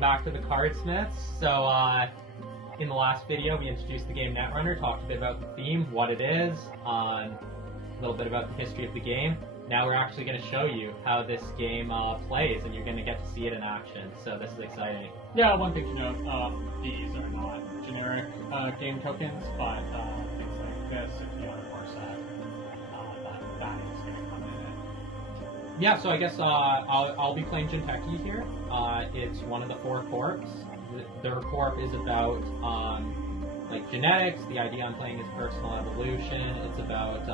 welcome back to the Cardsmiths. So, in the last video, we introduced the game Netrunner, talked a bit about the theme, what it is, a little bit about the history of the game. Now we're actually going to show you how this game plays, and you're going to get to see it in action. So this is exciting. Yeah, one thing to note, these are not generic game tokens, but things like this, if you want to force that is going to come in it. Yeah, so I guess I'll be playing Jinteki here. It's one of the 4 corps. Their corp is about like genetics. The idea I'm playing is personal evolution. It's about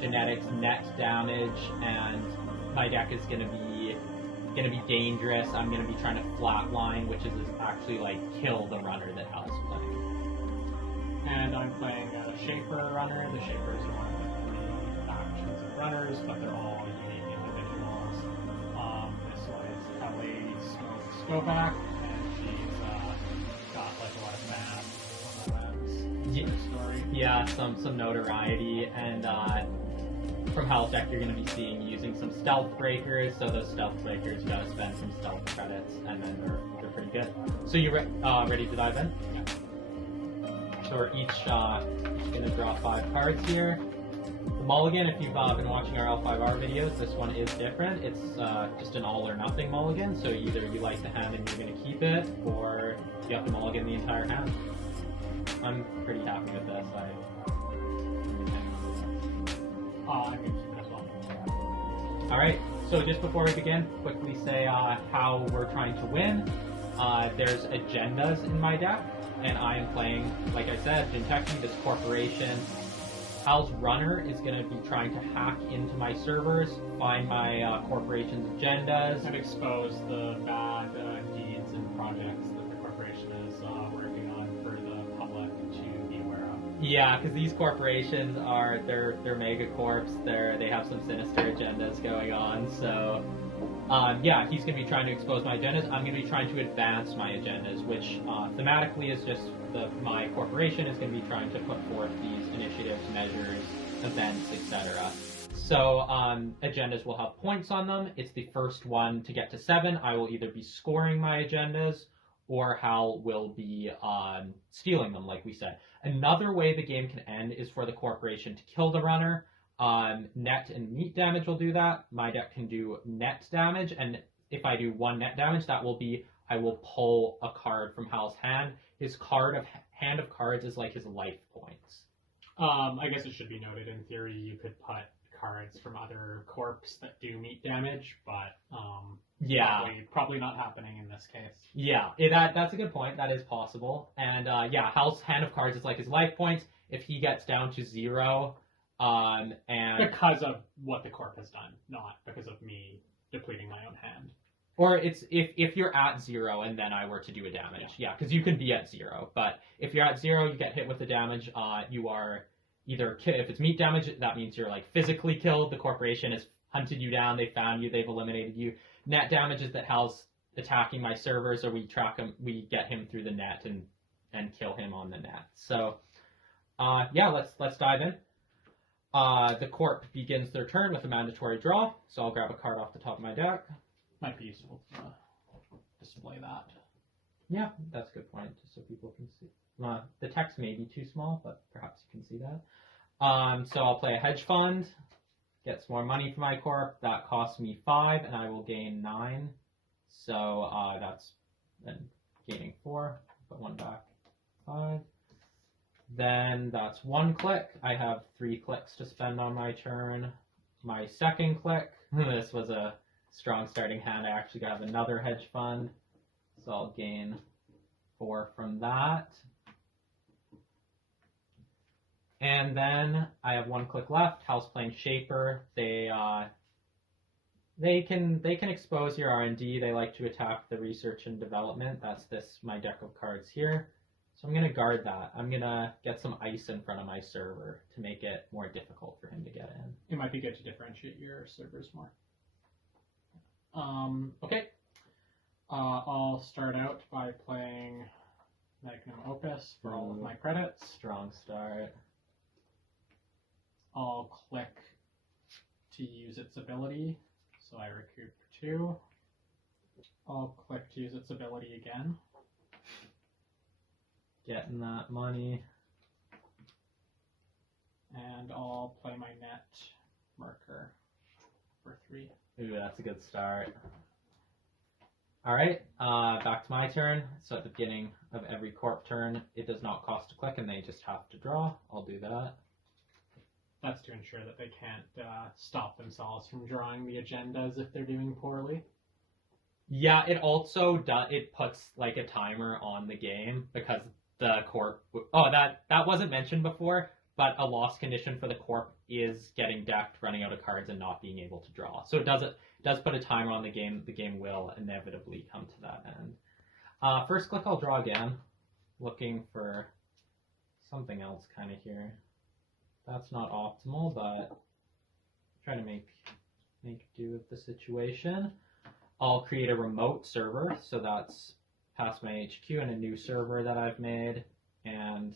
genetics, net damage, and my deck is gonna be dangerous. I'm gonna be trying to flatline, which is actually like kill the runner that Hal's playing. And I'm playing a Shaper runner. The Shapers are one of the 3 factions of runners, but they're all unique individuals. This one is Scovak, and she's got like a lot of story. Yeah, some notoriety, and from Hal's deck you're going to be seeing using some stealth breakers. So those stealth breakers, you got to spend some stealth credits, and then they're pretty good. So you ready to dive in? Yeah. So we're each going to draw 5 cards here. The mulligan, if you've been watching our L5R videos, this one is different. It's just an all or nothing mulligan, so either you like the hand and you're going to keep it, or you have to mulligan the entire hand. I'm pretty happy with this. I'm going to keep it as well. Alright, so just before we begin, quickly say how we're trying to win. There's agendas in my deck, and I am playing, like I said, Jinteki, this corporation. Hal's runner is going to be trying to hack into my servers, find my corporation's agendas, and expose the bad deeds and projects that the corporation is working on for the public to be aware of. Yeah, because these corporations are they're megacorps. They have some sinister agendas going on. So yeah, he's going to be trying to expose my agendas. I'm going to be trying to advance my agendas, which thematically is just my corporation is going to be trying to put forth these initiatives, measures, events, etc. So agendas will have points on them. It's the first one to get to 7. I will either be scoring my agendas, or Hal will be stealing them, like we said. Another way the game can end is for the corporation to kill the runner. Net and meat damage will do that. My deck can do net damage, and if I do 1 net damage, that will be I will pull a card from Hal's hand. His hand of cards is like his life points. I guess it should be noted, in theory, you could put cards from other corps that do meat damage, but yeah, probably not happening in this case. Yeah, that's a good point. That is possible. And yeah, Hal's hand of cards is like his life points. If he gets down to 0, and because of what the corp has done, not because of me depleting my own hand. Or it's if you're at 0 and then I were to do a damage. Yeah, because you can be at 0. But if you're at 0, you get hit with the damage. You are either if it's meat damage, that means you're like physically killed. The corporation has hunted you down. They found you. They've eliminated you. Net damage is that Hal's attacking my servers, or we track him. We get him through the net and kill him on the net. So yeah, let's dive in. The corp begins their turn with a mandatory draw. So I'll grab a card off the top of my deck. Might be useful to display that. Yeah, that's a good point, just so people can see. The text may be too small, but perhaps you can see that. So I'll play a hedge fund, get some more money for my corp. That costs me 5, and I will gain 9. So that's then gaining 4. Put 1 back. 5. Then that's 1 click. I have 3 clicks to spend on my turn. My second click. This was a strong starting hand. I actually got another hedge fund, so I'll gain 4 from that. And then I have 1 click left. Hal's playing Shaper. They can expose your R&D. They like to attack the research and development. That's my deck of cards here. So I'm going to guard that. I'm going to get some ice in front of my server to make it more difficult for him to get in. It might be good to differentiate your servers more. Okay. I'll start out by playing Magnum Opus for all of my credits. Strong start. I'll click to use its ability, so I recoup 2. I'll click to use its ability again. Getting that money. And I'll play my net marker for 3. Ooh, that's a good start. Alright, back to my turn. So at the beginning of every corp turn, it does not cost a click and they just have to draw. I'll do that. That's to ensure that they can't stop themselves from drawing the agendas if they're doing poorly. Yeah, it also it puts like a timer on the game because the corp. Oh, that wasn't mentioned before, but a loss condition for the corp is getting decked, running out of cards, and not being able to draw. So it does put a timer on the game. The game will inevitably come to that end. First click, I'll draw again, looking for something else kind of here. That's not optimal, but trying to make do with the situation. I'll create a remote server, so that's past my HQ and a new server that I've made, and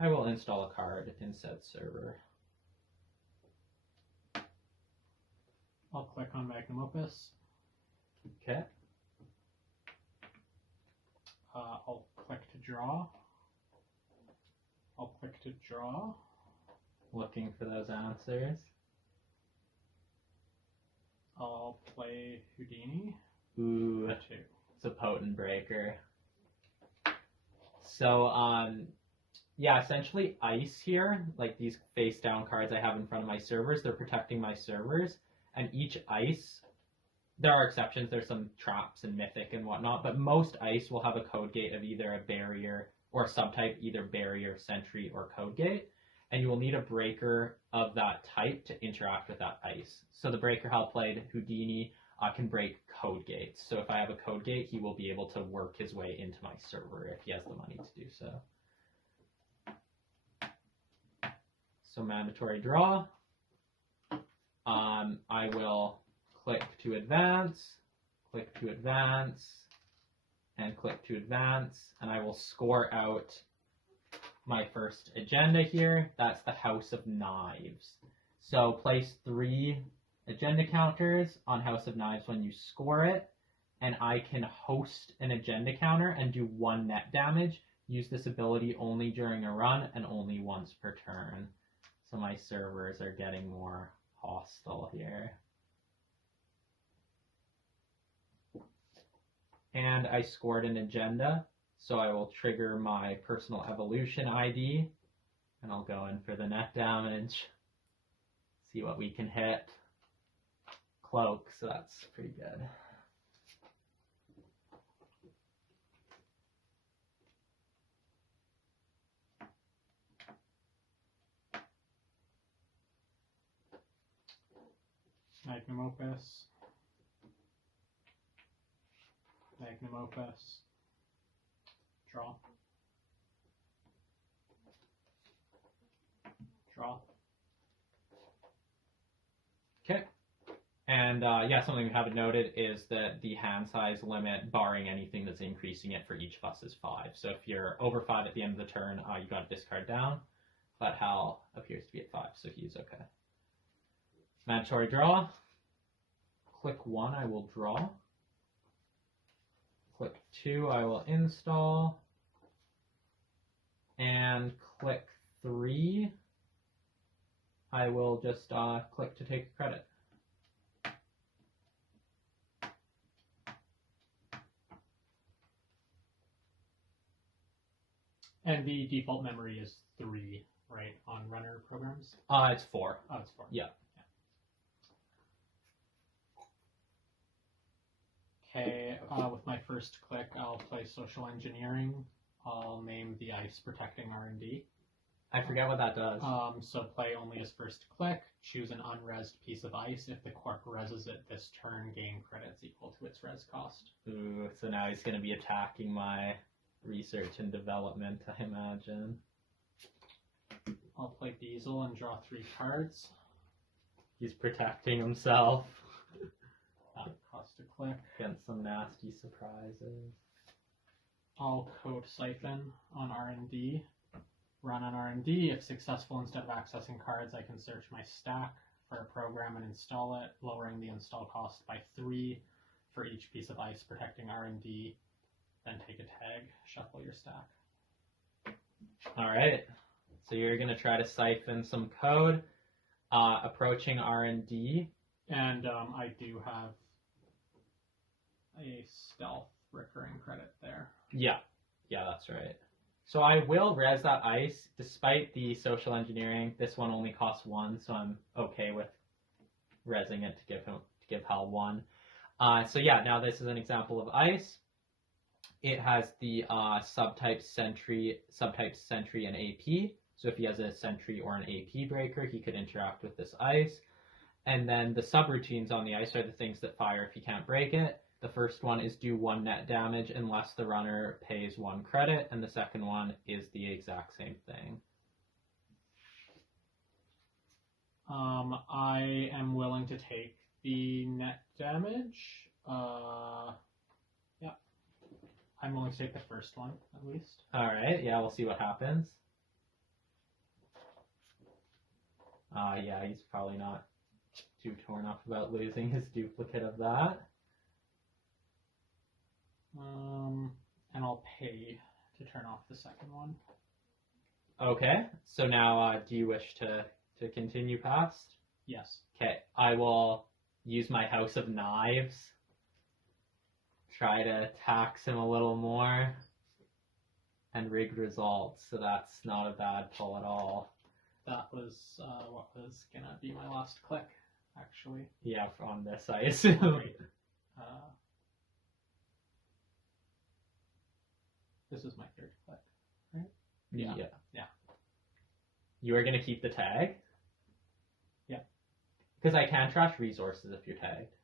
I will install a card in said server. I'll click on Magnum Opus. Okay. I'll click to draw. I'll click to draw. Looking for those answers. I'll play Houdini. Ooh, 2. it's a potent breaker. So, yeah, essentially ice here, like these face down cards I have in front of my servers, they're protecting my servers, and each ice, there are exceptions, there's some traps and mythic and whatnot, but most ice will have a code gate of either a barrier or a subtype, either barrier, sentry, or code gate, and you will need a breaker of that type to interact with that ice. So the breaker Hal played, Houdini, can break code gates. So if I have a code gate, he will be able to work his way into my server if he has the money to do so. So mandatory draw. I will click to advance, and click to advance, and I will score out my first agenda here. That's the House of Knives. So place 3 agenda counters on House of Knives when you score it, and I can host an agenda counter and do 1 net damage. Use this ability only during a run and only once per turn. So my servers are getting more hostile here. And I scored an agenda, so I will trigger my personal evolution ID, and I'll go in for the net damage. See what we can hit. Cloak, so that's pretty good. Magnum Opus. Magnum Opus. Draw. Draw. Okay. And yeah, something we haven't noted is that the hand size limit, barring anything that's increasing it for each of us, is 5. So if you're over 5 at the end of the turn, you got to discard down. But Hal appears to be at 5, so he's okay. Mandatory draw. Click 1, I will draw. Click 2, I will install. And click 3, I will just click to take credit. And the default memory is 3, right, on runner programs? It's 4. Oh, it's 4. Yeah. Okay, with my first click, I'll play Social Engineering. I'll name the ice Protecting R&D. I forget what that does. So play only as first click. Choose an unresed piece of ice. If the corp reses it this turn, gain credits equal to its res cost. Ooh, so now he's going to be attacking my research and development, I imagine. I'll play Diesel and draw 3 cards. He's protecting himself. Cost a click. Against some nasty surprises. I'll code Siphon on R&D. Run on R&D. If successful, instead of accessing cards, I can search my stack for a program and install it, lowering the install cost by 3. for each piece of ice protecting R&D, then take a tag, shuffle your stack. Alright, so you're going to try to siphon some code, approaching R&D. And I do have a stealth recurring credit there. Yeah, that's right. So I will res that ice, despite the social engineering. This one only costs 1, so I'm okay with resing it to give Hal 1. So yeah, now this is an example of ice. It has the subtype sentry and AP. So if he has a sentry or an AP breaker, he could interact with this ice. And then the subroutines on the ice are the things that fire if he can't break it. The first one is do 1 net damage unless the runner pays 1 credit, and the second one is the exact same thing. I am willing to take the net damage. Yeah. I'm willing to take the first one, at least. Alright, yeah, we'll see what happens. Yeah, he's probably not too torn up about losing his duplicate of that. And I'll pay to turn off the second one. Okay, so now do you wish to continue past? Yes. Okay, I will use my House of Knives. Try to tax him a little more. And rigged results, so that's not a bad pull at all. That was what was gonna be my last click, actually. Yeah, on this, I assume. Right. This is my third click, right? Yeah. Yeah. You are going to keep the tag? Yeah. Because I can trash resources if you're tagged.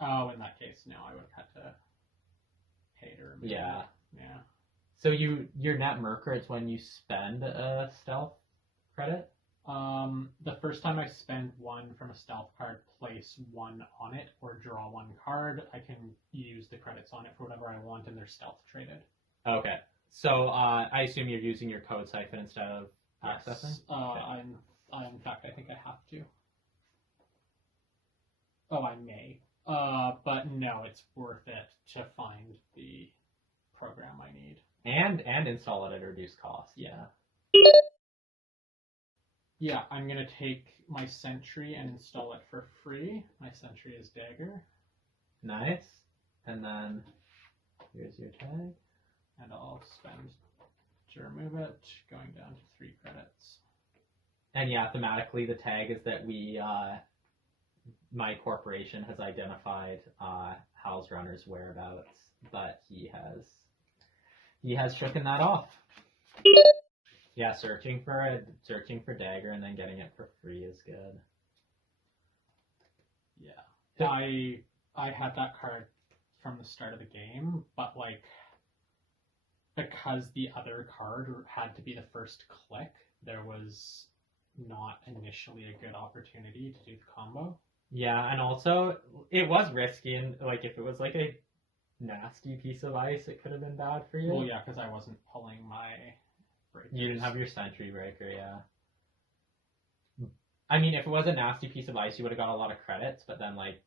Oh, in that case, no, I would have had to pay to remove Yeah. it. Yeah. So your net merker is when you spend a stealth credit? The first time I spend 1 from a stealth card, place 1 on it, or draw 1 card, I can use the credits on it for whatever I want, and they're stealth traded. Okay. So I assume you're using your code siphon instead of accessing? Okay. In fact, I think I have to. Oh, I may. But no, it's worth it to find the program I need. And install it at a reduced cost. Yeah. Yeah, I'm going to take my sentry and install it for free. My sentry is Dagger. Nice. And then here's your tag. And I'll spend to remove it, going down to 3 credits. And yeah, thematically, the tag is that my corporation has identified Hal's runner's whereabouts, but he has shooken that off. Yeah, searching for Dagger and then getting it for free is good. Yeah, I had that card from the start of the game, but like because the other card had to be the first click, there was not initially a good opportunity to do the combo. Yeah, and also it was risky, and like if it was like a nasty piece of ice, it could have been bad for you. Well, yeah, because I wasn't pulling my breakers. You didn't have your sentry breaker, yeah. I mean, if it was a nasty piece of ice, you would have got a lot of credits, but then like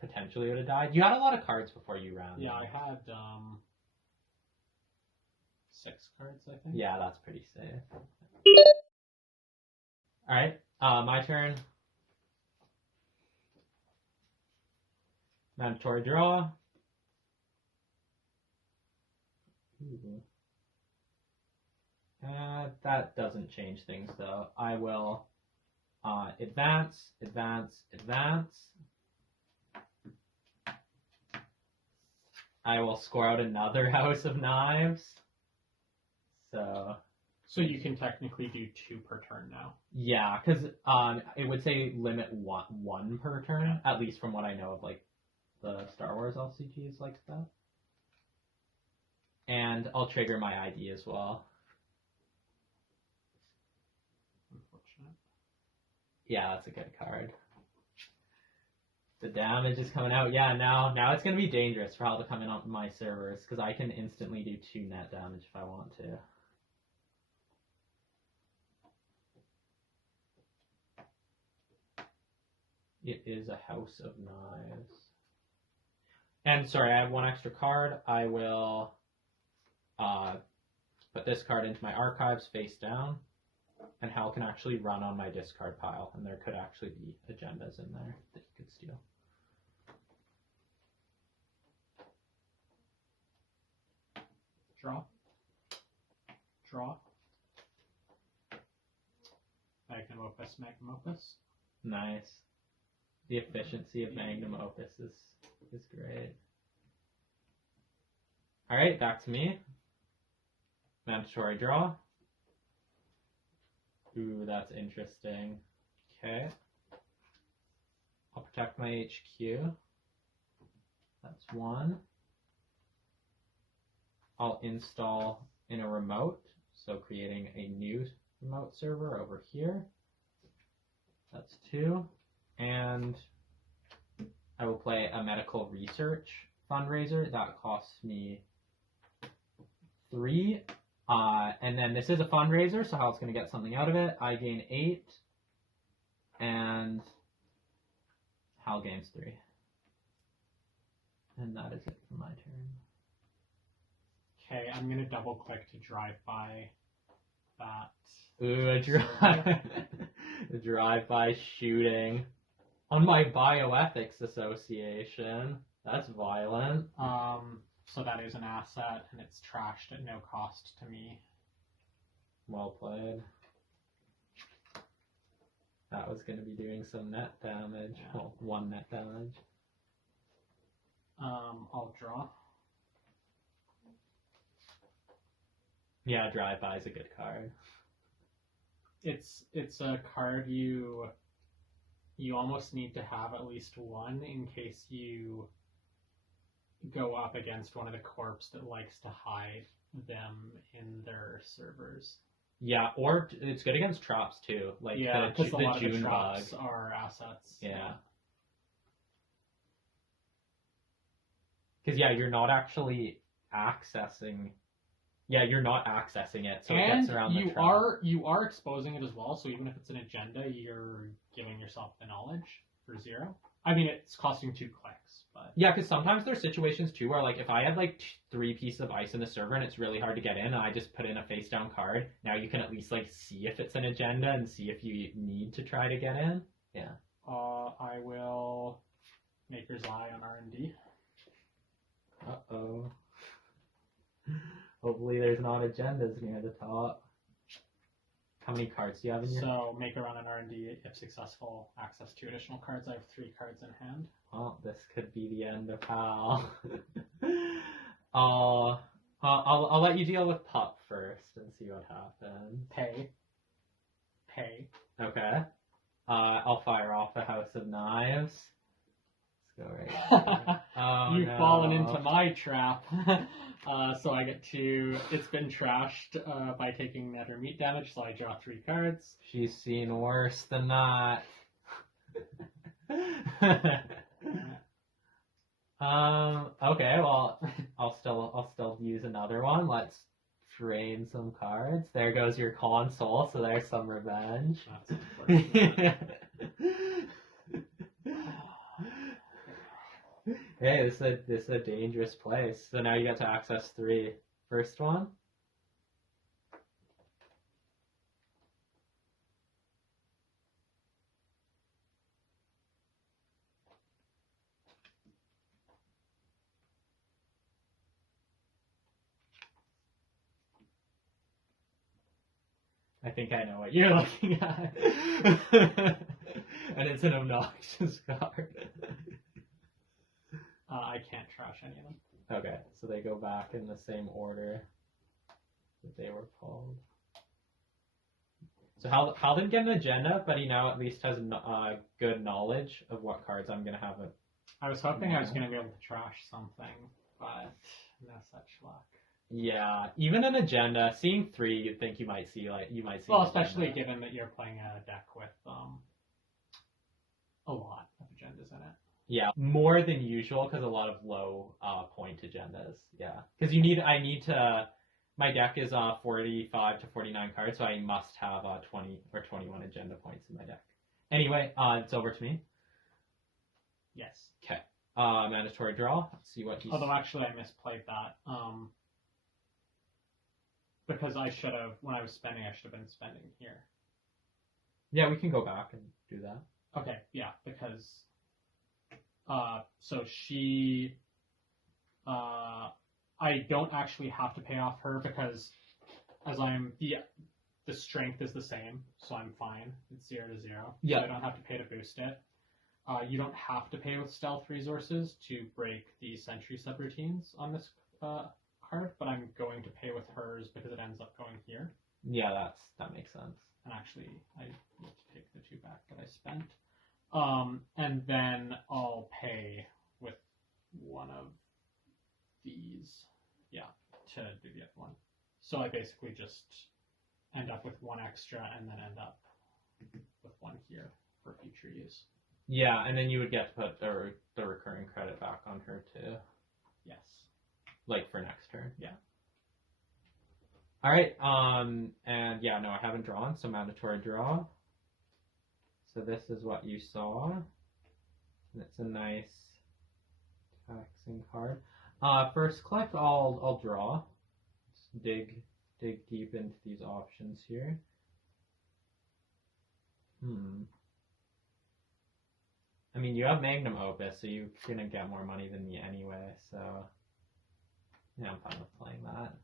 potentially would have died. You had a lot of cards before you ran. Yeah, I had 6 cards, I think. Yeah, that's pretty safe. All right, my turn. Mandatory draw. Ooh. That doesn't change things though. I will advance. I will score out another House of Knives. So you can technically do 2 per turn now. Yeah, because it would say limit one per turn, at least from what I know of like the Star Wars LCGs like stuff. And I'll trigger my ID as well. Unfortunate. Yeah, that's a good card. The damage is coming out. Yeah, now it's going to be dangerous for Hal to come in on my servers, because I can instantly do 2 net damage if I want to. It is a House of Knives. And sorry, I have one extra card. I will put this card into my archives face down, and Hal can actually run on my discard pile, and there could actually be agendas in there that he could steal. Draw. Draw. Magnum Opus, Magnum Opus. Nice. The efficiency of Magnum Opus is great. Alright, back to me. Mandatory draw. Ooh, that's interesting. Okay. I'll protect my HQ. That's one. I'll install in a remote, so creating a new remote server over here. That's two. And I will play a medical research fundraiser. That costs me 3. And then this is a fundraiser, so Hal's going to get something out of it. I gain 8, and Hal gains 3. And that is it for my turn. Okay, I'm going to double click to drive by that. Ooh, a drive-by shooting on my bioethics association. That's violent. So that is an asset, and it's trashed at no cost to me. Well played. That was going to be doing some net damage. Yeah. Well, 1 net damage. I'll draw. Yeah, drive-by is a good card. It's a card you almost need to have at least one in case you go up against one of the corps that likes to hide them in their servers. Yeah, or it's good against traps too, like yeah, the a lot June of the bug. traps are assets. Yeah. Because yeah, you're not actually accessing. Yeah, you're not accessing it, so it gets around the trap. You are exposing it as well. So even if it's an agenda, you're giving yourself the knowledge for 0. I mean, it's costing 2 clicks, but yeah, because sometimes there's situations too where like if I have like 3 pieces of ice in the server and it's really hard to get in, and I just put in a face down card. Now you can at least like see if it's an agenda and see if you need to try to get in. Yeah. I will Maker's Eye on R&D. Uh-oh. Hopefully there's not agendas near the top. How many cards do you have in your... So, make a run on R&D. If successful, access 2 additional cards. I have 3 cards in hand. Well, this could be the end of Hal. I'll let you deal with Pup first and see what happens. Pay. Okay. I'll fire off a House of Knives. Let's go right here. Oh, You've no. fallen into my trap. So I get to... It's been trashed by taking Nether Meat damage, so I draw 3 cards. She's seen worse than that. Okay, well, I'll still use another one. Let's drain some cards. There goes your console, so there's some revenge. That's unfortunate. Hey, this is a dangerous place. So now you get to access 3. First one. I think I know what you're looking at. And it's an obnoxious card. I can't trash any of them. Okay, so they go back in the same order that they were pulled. So Hal didn't get an agenda, but he now at least has good knowledge of what cards I'm going to have. I was hoping I was going to be able to trash something, but no such luck. Yeah, even an agenda, seeing 3, you'd think you might see Well, especially given that you're playing a deck with a lot of agendas in it. Yeah, more than usual because a lot of low point agendas. Yeah, because my deck is 45 to 49 cards, so I must have 20 or 21 agenda points in my deck. Anyway, it's over to me. Yes. Okay. Mandatory draw. Let's see what he's... Although actually I misplayed that. Because I should have, when I was spending, I should have been spending here. Yeah, we can go back and do that. Okay, yeah, because so she I don't actually have to pay off her because as I'm the strength is the same, so I'm fine. It's 0 to 0. Yeah. So I don't have to pay to boost it. You don't have to pay with stealth resources to break the sentry subroutines on this card, but I'm going to pay with hers because it ends up going here. Yeah, that makes sense. And actually, I need to take the 2 back that I spent. And then I'll pay with one of these, to do the other one. So I basically just end up with 1 extra and then end up with 1 here for future use. Yeah, and then you would get to put the recurring credit back on her too. Yes. Like for next turn. Yeah. Alright, and yeah, no, I haven't drawn, so mandatory draw. So this is what you saw. And it's a nice taxing card. First click, I'll draw. Just dig deep into these options here. I mean, you have Magnum Opus, so you're gonna get more money than me anyway, so yeah, I'm fine with playing that.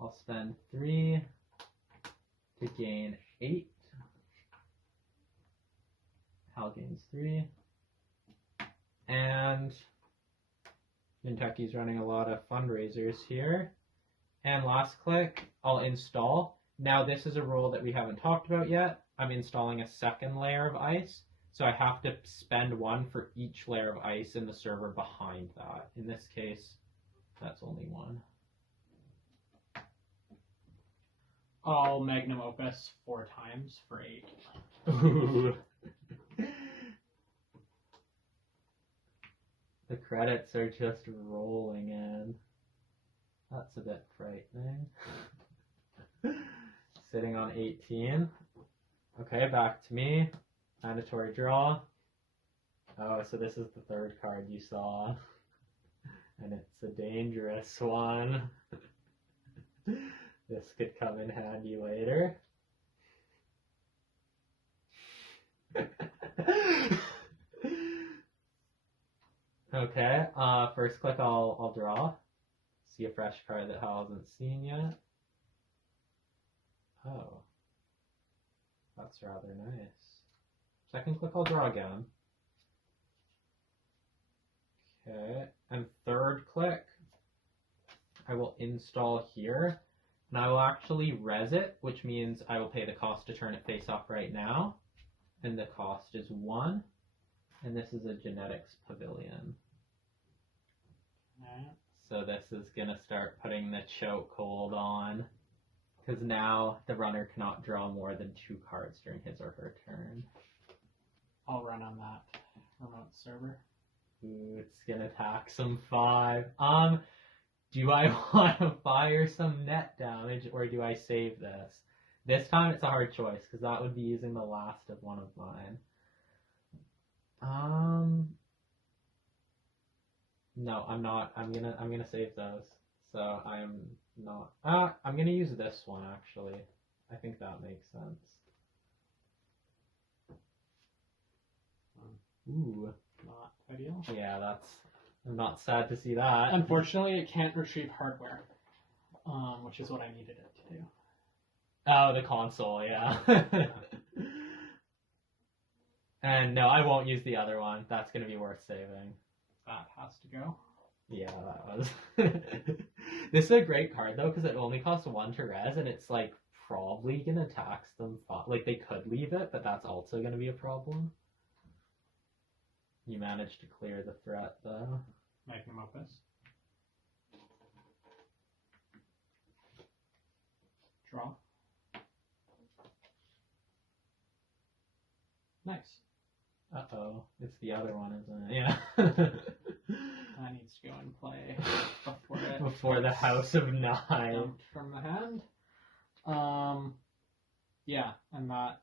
I'll spend 3 to gain 8. Hal gains 3. And Jinteki's running a lot of fundraisers here. And last click, I'll install. Now this is a rule that we haven't talked about yet. I'm installing a 2nd layer of ice. So I have to spend 1 for each layer of ice in the server behind that. In this case, that's only 1. I'll Magnum Opus 4 times for 8. Ooh. The credits are just rolling in. That's a bit frightening. Sitting on 18. Okay, back to me. Mandatory draw. Oh, so this is the 3rd card you saw. And it's a dangerous one. This could come in handy later. Okay, first click I'll draw. See a fresh card that Hal hasn't seen yet. Oh. That's rather nice. Second click I'll draw again. Okay, and 3rd click I will install here. And I will actually res it, which means I will pay the cost to turn it face up right now. And the cost is 1. And this is a genetics pavilion. Alright. So this is going to start putting the chokehold on. Because now the runner cannot draw more than 2 cards during his or her turn. I'll run on that remote server. Ooh, it's going to tax some 5. Do I want to fire some net damage or do I save this? This time it's a hard choice because that would be using the last of one of mine. No, I'm not. I'm gonna save those. So I'm not. I'm gonna use this one actually. I think that makes sense. Ooh, Not ideal. yeah, I'm not sad to see that. Unfortunately, it can't retrieve hardware, which is what I needed it to do. Oh, the console, yeah. And no, I won't use the other one. That's going to be worth saving. That has to go. Yeah, that was. This is a great card, though, because it only costs 1 to res, and it's, like, probably going to tax them. Like, they could leave it, but that's also going to be a problem. You managed to clear the threat, though. Magnum Opus. Draw. Nice. Uh-oh. It's the other one, isn't it? Yeah. That needs to go and play before the House of 9. Dumped from the hand. Yeah, and that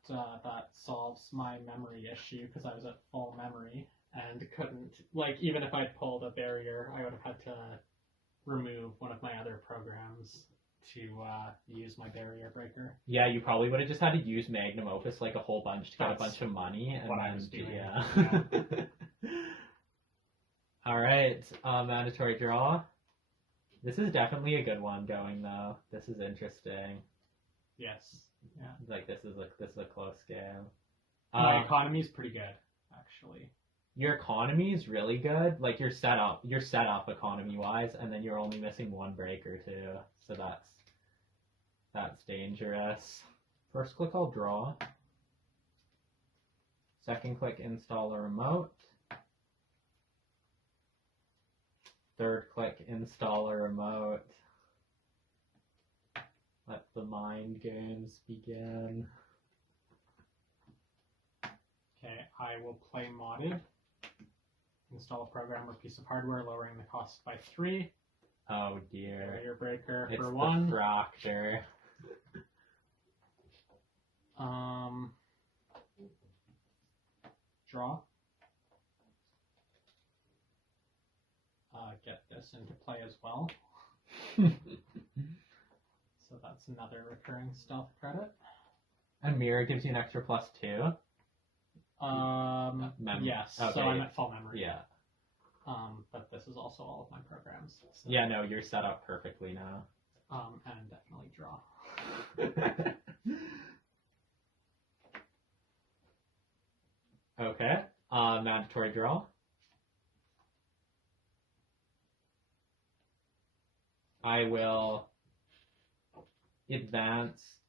solves my memory issue because I was at full memory, and couldn't, like, even if I'd pulled a barrier, I would have had to remove one of my other programs to use my barrier breaker. Yeah, you probably would have just had to use Magnum Opus like a whole bunch to get a bunch of money. And what then, I was doing. Yeah. All right, mandatory draw. This is definitely a good one going though. This is interesting. Yes. Yeah. Like this is a close game. My economy is pretty good, actually. Your economy is really good. Like you're set up economy wise, and then you're only missing one breaker too. So that's dangerous. First click, I'll draw. Second click, install a remote. Third click, install a remote. Let the mind games begin. Okay, I will play modded. Install a program or piece of hardware, lowering the cost by 3. Oh dear. Barrier breaker It's for the 1. fracture. Draw. Get this into play as well. So that's another recurring stealth credit. And mirror gives you an extra +2. Yes. Okay. So I'm at full memory. Yeah. But this is also all of my programs. So, Yeah, no, you're set up perfectly now. and definitely draw. Okay. Mandatory draw. I will advance,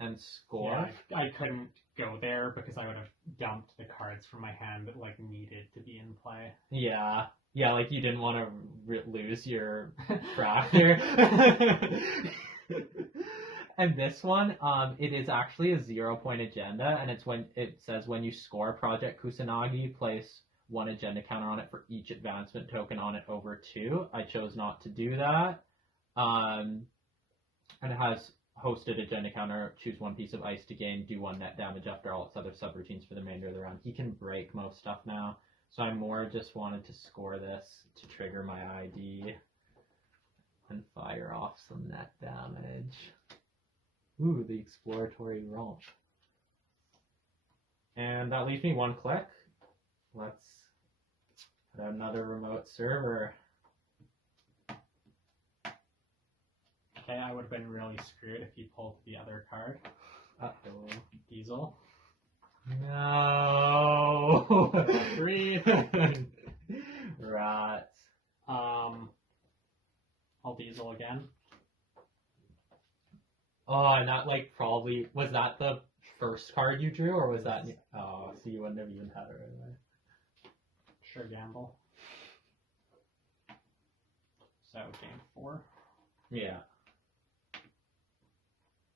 and score. Yeah, I couldn't go there because I would have dumped the cards from my hand that like needed to be in play. Yeah. Yeah, like you didn't want to lose your fracture. And this one, it is actually a 0-point agenda, and it's when it says when you score Project Kusanagi, place 1 agenda counter on it for each advancement token on it over 2. I chose not to do that. And it has hosted agenda counter, choose 1 piece of ice to gain, do 1 net damage after all its other subroutines for the remainder of the round. He can break most stuff now, so I more just wanted to score this to trigger my ID and fire off some net damage. Ooh, the exploratory romp. And that leaves me 1 click. Let's put out another remote server. Okay, I would have been really screwed if you pulled the other card. Uh-oh. Diesel. No! 3. Rats. I'll diesel again. Oh, and that like probably, was that the first card you drew, or was that, oh, so you wouldn't have even had it right away. Sure gamble. So game 4. Yeah.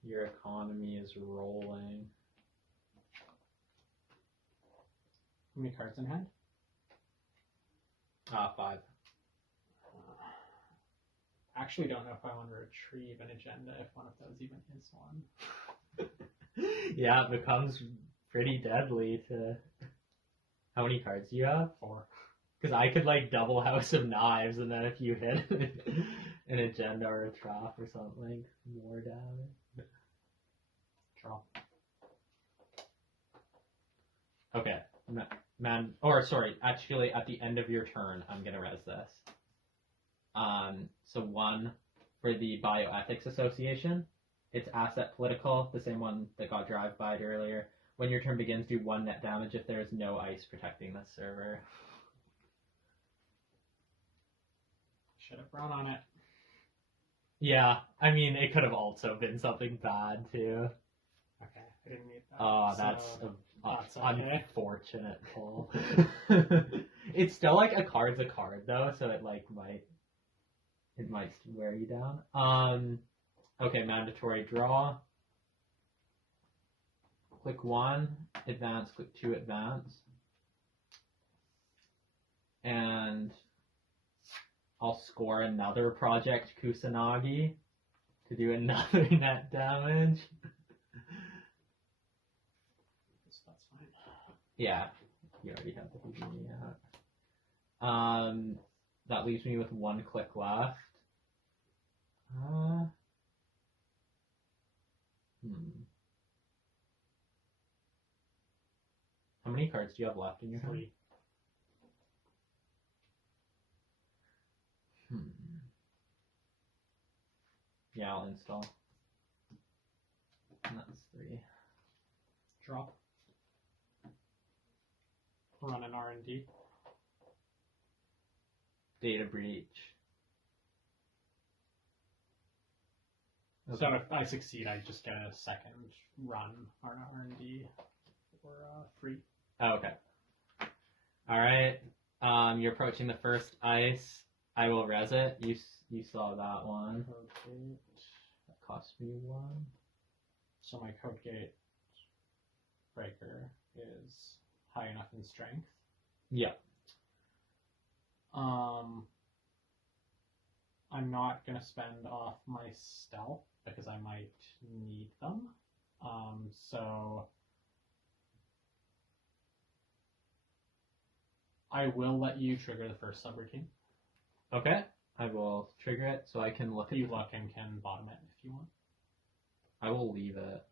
Your economy is rolling. How many cards in hand? 5. Actually don't know if I want to retrieve an agenda if one of those even is one. Yeah, it becomes pretty deadly to... How many cards do you have? 4. Because I could like double House of Knives, and then if you hit an agenda or a trap or something, more damage. Draw. Okay, actually at the end of your turn, I'm gonna res this. So 1 for the Bioethics Association. It's asset political, the same one that got drive-by'd earlier. When your turn begins, do 1 net damage if there is no ice protecting this server. Should have run on it. Yeah, I mean, it could have also been something bad, too. Okay, I didn't need that. Oh, that's that's an okay. unfortunate pull. It's still like a card's a card, though, so it like might wear you down. Okay, mandatory draw. Click 1, advance, click 2, advance. And I'll score another Project Kusanagi to do another net damage. Yeah, you already have the Houdini out. That leaves me with 1 click left. How many cards do you have left in your hand? 3. Yeah, I'll install. And that's 3. Drop. Run an R&D. Data breach. Okay. So if I succeed, I just get a second run on R&D for free. Oh, okay. Alright. You're approaching the first ice. I will res it. You saw that one. Code gate. That cost me 1. So my code gate breaker is high enough in strength. Yeah. I'm not gonna spend off my stealth because I might need them. So I will let you trigger the first subroutine. Okay. I will trigger it so I can look at You look and can bottom it if you want. I will leave it.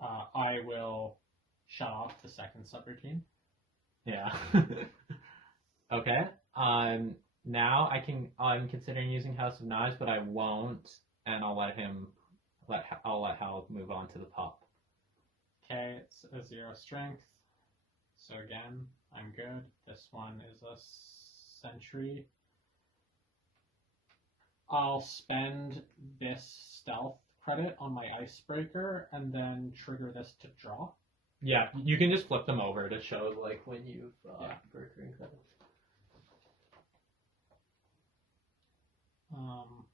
I will shut off the second subroutine. Yeah. Okay. Now I'm considering using House of Knives, but I won't, and I'll let Hal move on to the top. Okay, it's a 0 strength. So again, I'm good. This one is a sentry. I'll spend this stealth credit on my icebreaker and then trigger this to draw. Yeah, you can just flip them over to show like when you've breaker credits.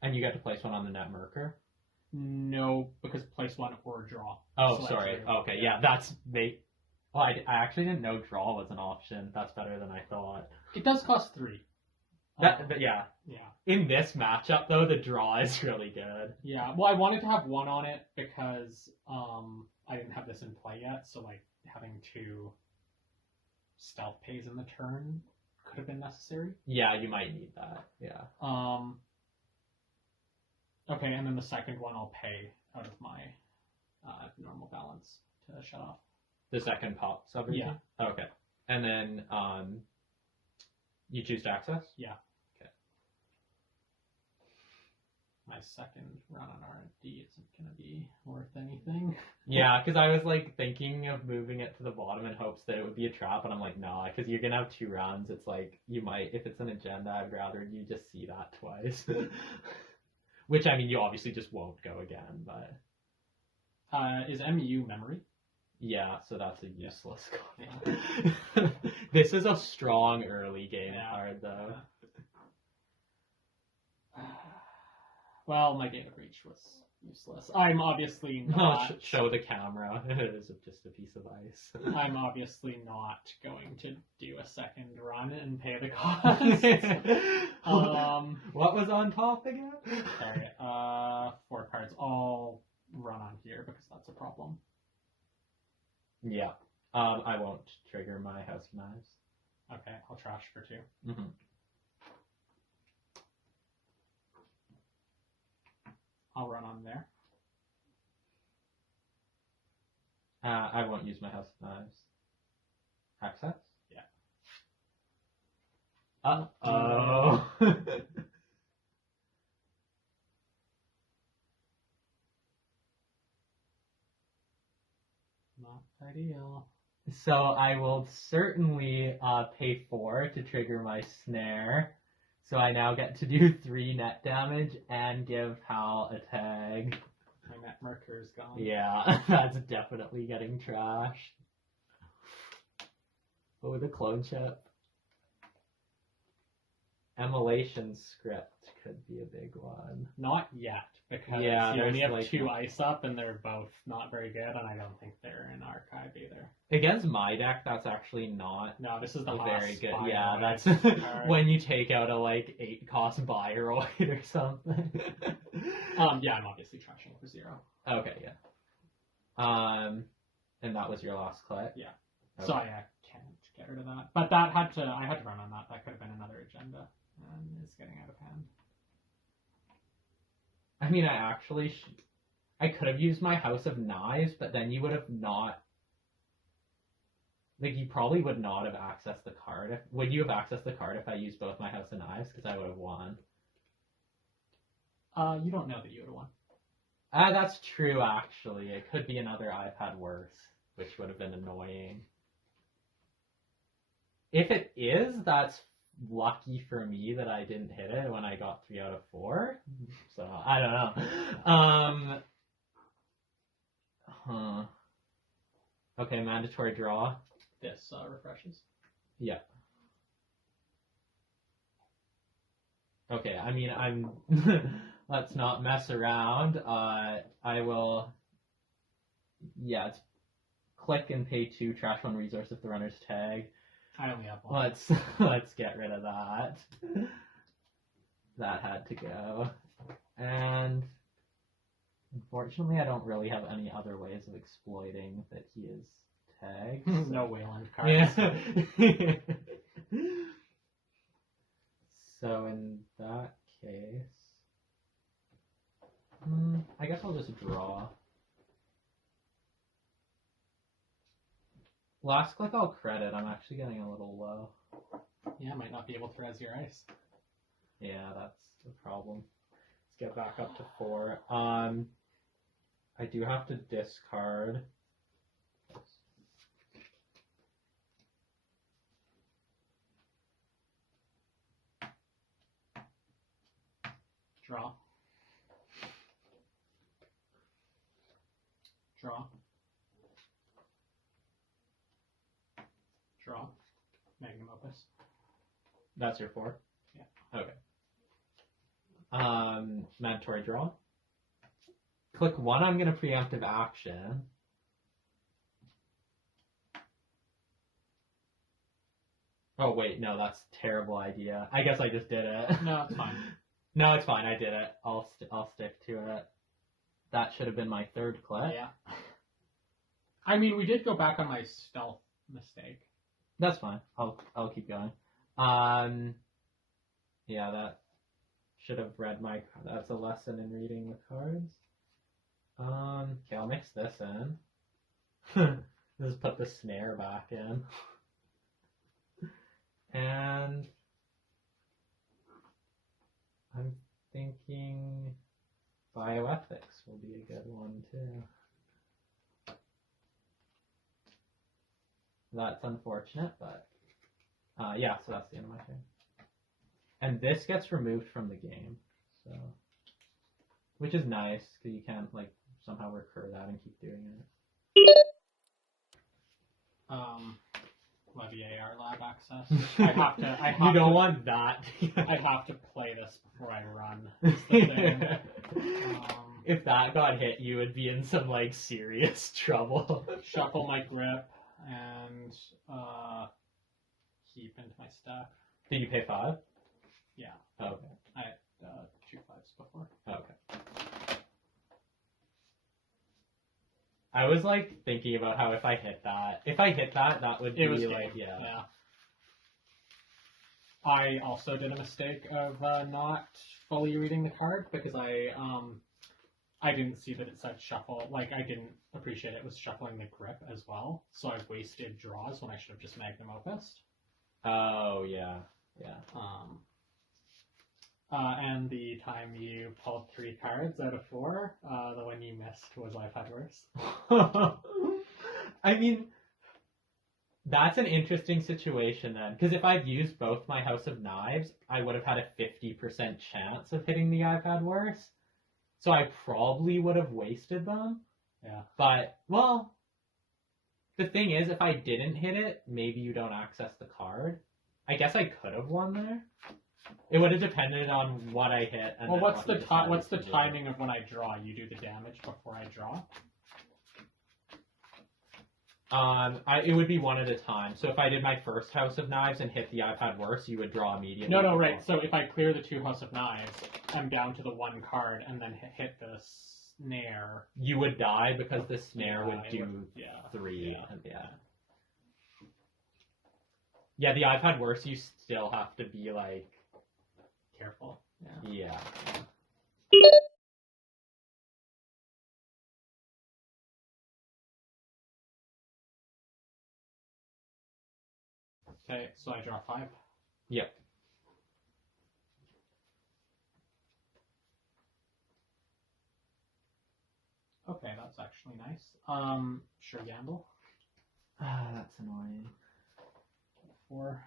And you get to place one on the net marker? No, because place one or draw. Oh, Select sorry. two. Okay, yeah, that's Well, I actually didn't know draw was an option. That's better than I thought. It does cost 3. But yeah. Yeah. In this matchup, though, the draw is really good. Yeah. Well, I wanted to have 1 on it because I didn't have this in play yet, so like having 2 stealth pays in the turn could have been necessary. Yeah, you might need that. Yeah. Okay, and then the second one I'll pay out of my normal balance to shut off. The second pop subroutine? Yeah. Okay. And then you choose to access? Yeah. Okay. My second run on R&D isn't going to be worth anything. Yeah, because I was like thinking of moving it to the bottom in hopes that it would be a trap, and I'm like, nah, because you're going to have 2 rounds. It's like, you might, if it's an agenda, I'd rather you just see that twice. Which, I mean, you obviously just won't go again, but... Is MU memory? Yeah, so that's a useless card. Yeah. This is a strong early game Yeah. card, though. Well, my data breach was useless. I'm obviously not... Show the camera. It is just a piece of ice. I'm obviously not going to do a second run and pay the cost. What was on top again? Sorry, 4 cards. I'll run on here because that's a problem. Yeah. I won't trigger my House of Knives. Okay, I'll trash for 2. Mm-hmm. I'll run on there. I won't use my House of Knives. Access? Yeah. Uh-oh. Not ideal. So I will certainly pay 4 to trigger my snare. So I now get to do 3 net damage and give Hal a tag. My net marker is gone. Yeah, that's definitely getting trashed. Oh, the clone chip. Emulation script could be a big one. Not yet, because Yeah, you only there's have like 2 ice up and they're both not very good, and I don't think they're in archive either. Against my deck, that's actually not No, this is the very good. Haas Yeah, Bioroid that's card. when you take out a like 8-cost Bioroid or something. Yeah, I'm obviously trashing for 0. Okay, yeah. And that was your last click? Yeah. So I can't get rid of that. But I had to run on that. That could have been another agenda, and it's getting out of hand. I mean, I could have used my House of Knives, but then you would have not. Like, you probably would not have accessed the card. Would you have accessed the card if I used both my House of Knives? Because I would have won. You don't know that you would have won. That's true, actually. It could be another I've had worse, which would have been annoying. If it is, that's lucky for me that I didn't hit it when I got 3 out of 4. So, I don't know. Okay, mandatory draw. This refreshes. Yeah. Okay, I mean, let's not mess around. I will... Yeah, it's click and pay 2, trash 1 resource if the runner's tag. I only have 1. Let's get rid of that. That had to go. And unfortunately, I don't really have any other ways of exploiting that he is tagged. No Wayland cards. Yeah. So in that case, I guess I'll just draw. Last click I'll credit. I'm actually getting a little low. Yeah, I might not be able to res your ice. Yeah, that's the problem. Let's get back up to 4. I do have to discard. Draw. Draw. Draw. Magnum Opus. That's your 4? Yeah. Okay. Mandatory draw. Click 1, I'm going to preemptive action. Oh wait, no, that's a terrible idea. I guess I just did it. No, it's fine. No, it's fine, I did it. I'll stick to it. That should have been my 3rd click. Yeah. I mean, we did go back on my stealth mistake. That's fine. I'll keep going. Yeah, that should have read my... That's a lesson in reading the cards. Okay, I'll mix this in. Just put the snare back in. And I'm thinking bioethics will be a good one too. That's unfortunate, but yeah, so that's the end of my turn. And this gets removed from the game, so which is nice because you can't like somehow recur that and keep doing it. Levy AR lab access. I have you don't to, want that. I have to play this before I run. Is the thing. If that got hit, you would be in some like serious trouble. Shuffle my grip and keep into my stack. Did you pay 5? Yeah. Oh, okay. I had 2 5s before. Okay. I was like thinking about how if I hit that, that would be like, yeah. I also did a mistake of not fully reading the card because I didn't see that it said shuffle. Like, I didn't appreciate it was shuffling the grip as well. So I wasted draws when I should have just Magnum Opused. Oh, yeah. Yeah. And the time you pulled 3 cards out of 4, the one you missed was I've had worse. I mean, that's an interesting situation then. Because if I'd used both my House of Knives, I would have had a 50% chance of hitting the I've had worse. So I probably would have wasted them. Yeah. But, well, the thing is, if I didn't hit it, maybe you don't access the card. I guess I could have won there. It would have depended on what I hit. And well, what's the timing of when I draw? You do the damage before I draw? It would be one at a time. So if I did my first House of Knives and hit the I've had worse, you would draw immediately. No, right. So if I clear the 2 House of Knives, I'm down to the 1 card and then hit the snare. You would die because the snare would do 3. Yeah. Yeah, the I've had worse. You still have to be like Careful. Yeah. yeah. Okay, so I draw 5. Yep. Okay, that's actually nice. Sure gamble. Ah, that's annoying. 4.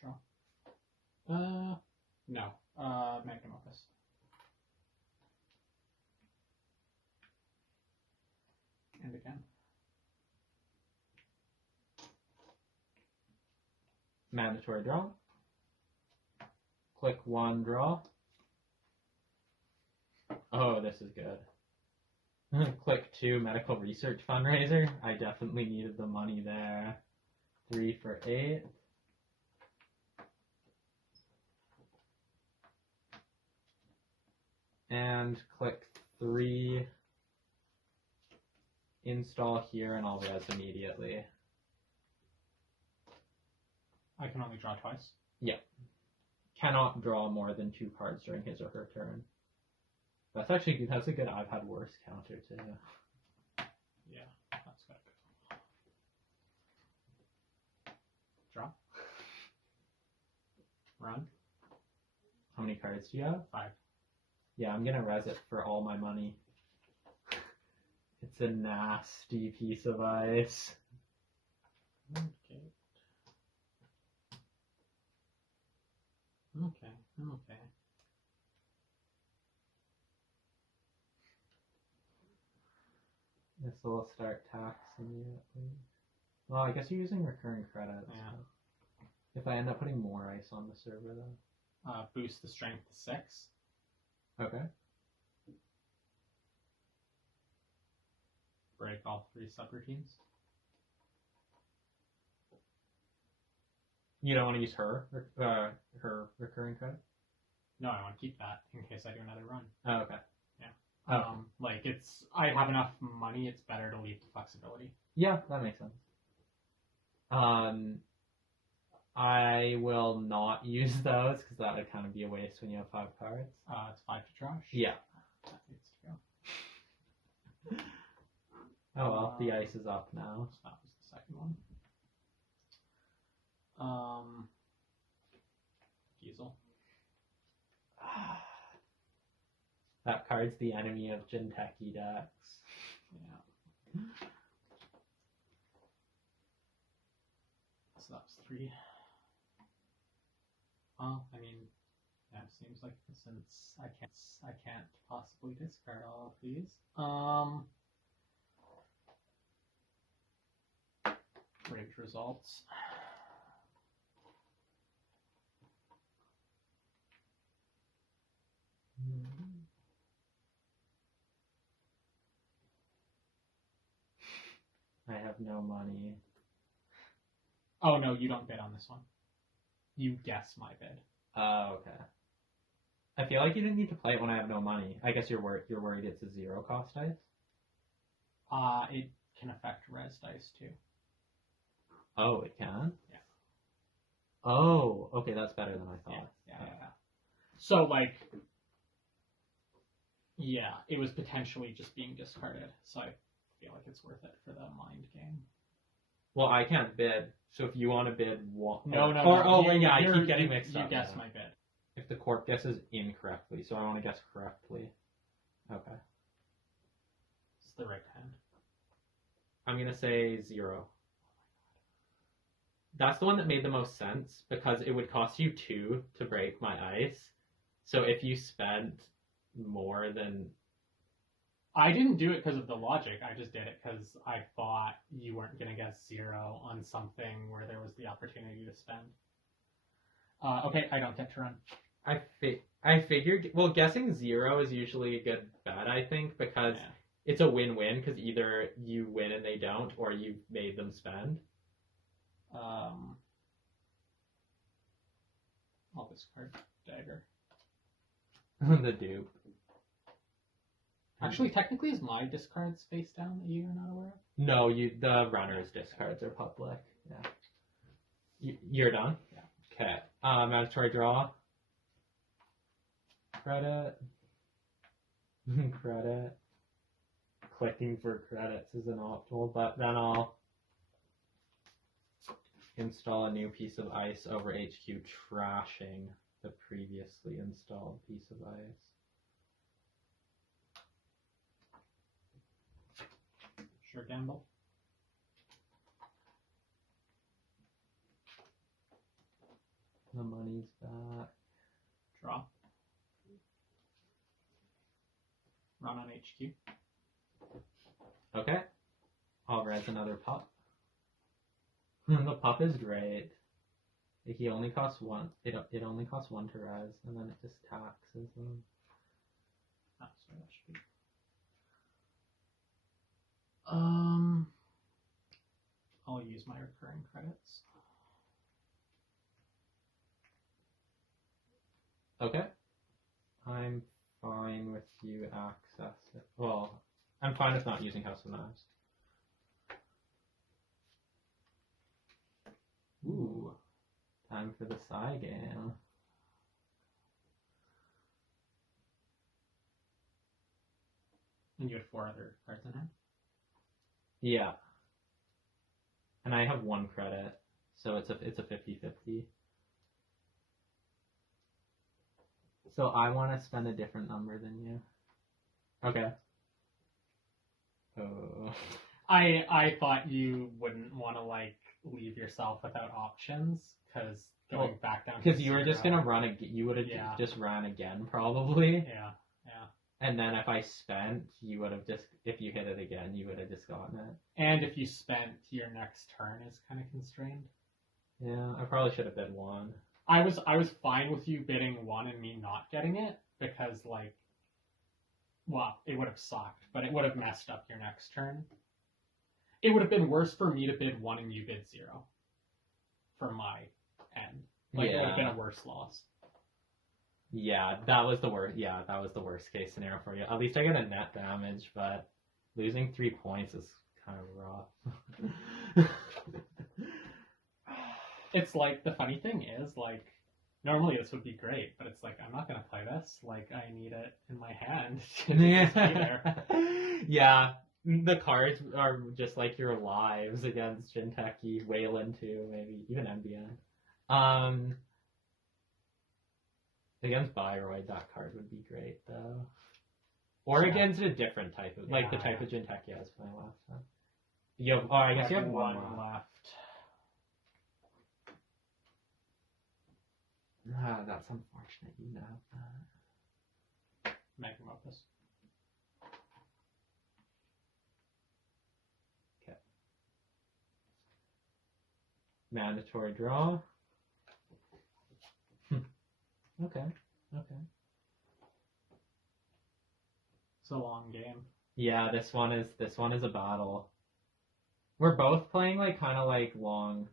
Draw. No. Magnum Opus. And again. Mandatory draw. Click 1, draw. Oh, this is good. Click 2, medical research fundraiser. I definitely needed the money there. 3 for 8. And click 3, install here, and I'll res immediately. I can only draw twice. Yeah. Cannot draw more than 2 cards during his or her turn. That's actually, that's a good I've had worse counter too. Yeah, that's good. Draw. Run. How many cards do you have? 5. Yeah, I'm gonna res it for all my money. It's a nasty piece of ice. Okay. Okay. Okay. This will start tax immediately. Well, I guess you're using recurring credits. Yeah. So if I end up putting more ice on the server then. Boost the strength to 6. Okay. Break all 3 subroutines. You don't want to use her recurring credit? No, I want to keep that in case I do another run. Oh, okay. Yeah. Like I have enough money. It's better to leave the flexibility. Yeah, that makes sense. I will not use those because that would kind of be a waste when you have 5 cards. It's 5 to trash. Yeah. That needs to go. Oh well, the ice is up now. So that was the second one. Diesel. That card's the enemy of Jinteki decks. Yeah. So that's 3. Well, I mean, yeah, it seems like since I can't possibly discard all of these. Rigged results. I have no money. Oh no, you don't bid on this one. You guess my bid. Oh, okay. I feel like you didn't need to play it when I have no money. I guess you're worried it's a 0 cost dice? It can affect res dice too. Oh, it can? Yeah. Oh, okay, that's better than I thought. Yeah. So like, yeah, it was potentially just being discarded. So I feel like it's worth it for the mind game. Well, I can't bid, so if you want to bid one... No. I keep getting mixed up. You guess my bid. If the corp guesses incorrectly, so I want to guess correctly. Okay. It's the right hand. I'm going to say 0. That's the one that made the most sense, because it would cost you 2 to break my ice. So if you spent more than... I didn't do it because of the logic. I just did it because I thought you weren't going to guess 0 on something where there was the opportunity to spend. Okay, I don't get to run. I figured... Well, guessing 0 is usually a good bet, I think, because it's a win-win, because either you win and they don't, or you've made them spend. I'll discard Dagger. The dupe. Actually, technically, is my discards face down that you're not aware of? No, the runner's discards are public. Yeah. You're done? Yeah. Okay. Mandatory draw. Credit. Credit. Clicking for credits isn't optimal, but then I'll install a new piece of ice over HQ, trashing the previously installed piece of ice. Sure, gamble. The money's back. Draw. Run on HQ. Okay. I'll res another pup. The pup is great. He only costs one. It only costs one to res, and then it just taxes them. Ah, sorry, that should be. I'll use my recurring credits. Okay. I'm fine with you accessing. Well, I'm fine with not using House of Knives. Ooh. Time for the side game. And you had 4 other cards in hand? Yeah. And I have 1 credit, so it's a 50-50. So I want to spend a different number than you. Okay. Oh. I thought you wouldn't want to leave yourself without options because going back down. Because you were just gonna run again. You would have just ran again probably. Yeah. And then if I spent, you would have just, if you hit it again, you would have just gotten it. And if you spent, your next turn is kind of constrained. Yeah, I probably should have bid 1. I was fine with you bidding 1 and me not getting it because it would have sucked, but it would have messed up your next turn. It would have been worse for me to bid 1 and you bid 0 for my end. It would have been a worse loss. Yeah, that was the worst. Yeah, that was the worst case scenario for you. At least I get a net damage, but losing 3 points is kind of rough. It's the funny thing is, normally this would be great, but it's I'm not going to play this. I need it in my hand to just be there. Yeah, the cards are just like your lives against Jinteki, Wayland too, maybe, even MBN. Against Byroid, that card would be great, though. Or against a different type of, the type of Jinteki I was playing last time. I guess you have 1 left. That's unfortunate. You know that. Magnum Opus. Okay. Mandatory draw. Okay. It's a long game. Yeah, this one is a battle. We're both playing long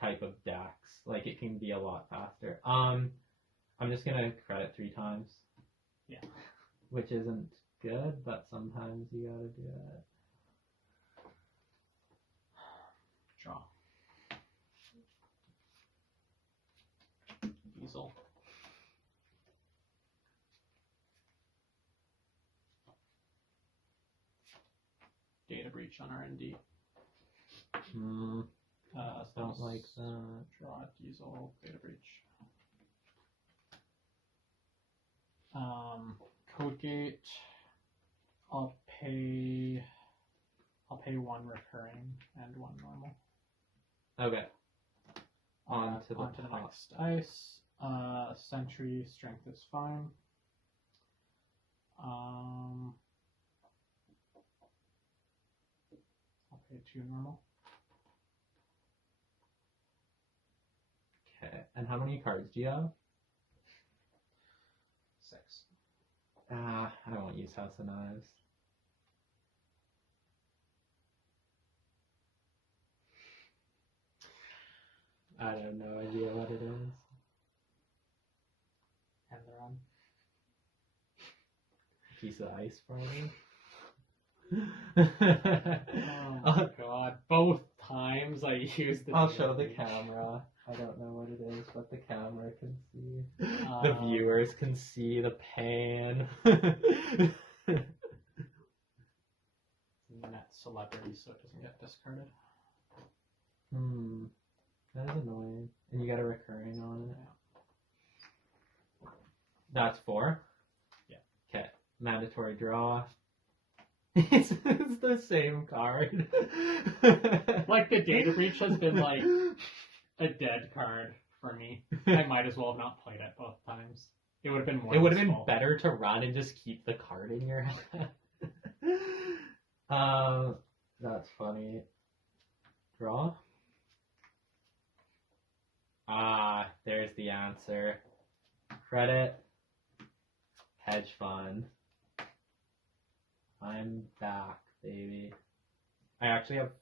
type of decks. It can be a lot faster. I'm just gonna credit 3 times. Yeah. Which isn't good, but sometimes you gotta do it. Draw. Diesel. Data breach on R&D. Don't like that. Draw, Diesel, data breach. Codegate. I'll pay 1 recurring and 1 normal. Okay. On to the top. next ice. Sentry, strength is fine. I'll pay 2 normal. Okay. And how many cards do you have? 6. I won't use House of Knives. I have no idea what it is. And they're on. piece of ice for me. Oh my god. Both times I used the I'll show the DLP. camera. I don't know what it is, but the camera can see. The viewers can see the pain. Net celebrity, so it doesn't get discarded. That is annoying. And you got a recurring on it. Yeah. That's 4? Yeah. Okay. Mandatory draw. It's the same card. Like, the data breach has been, like, a dead card for me. I might as well have not played it both times. It would have been more It would have been useful. better to run and just keep the card in your hand. That's funny. Draw? Ah, there's the answer. Credit. Hedge fund. I'm back, baby. I actually have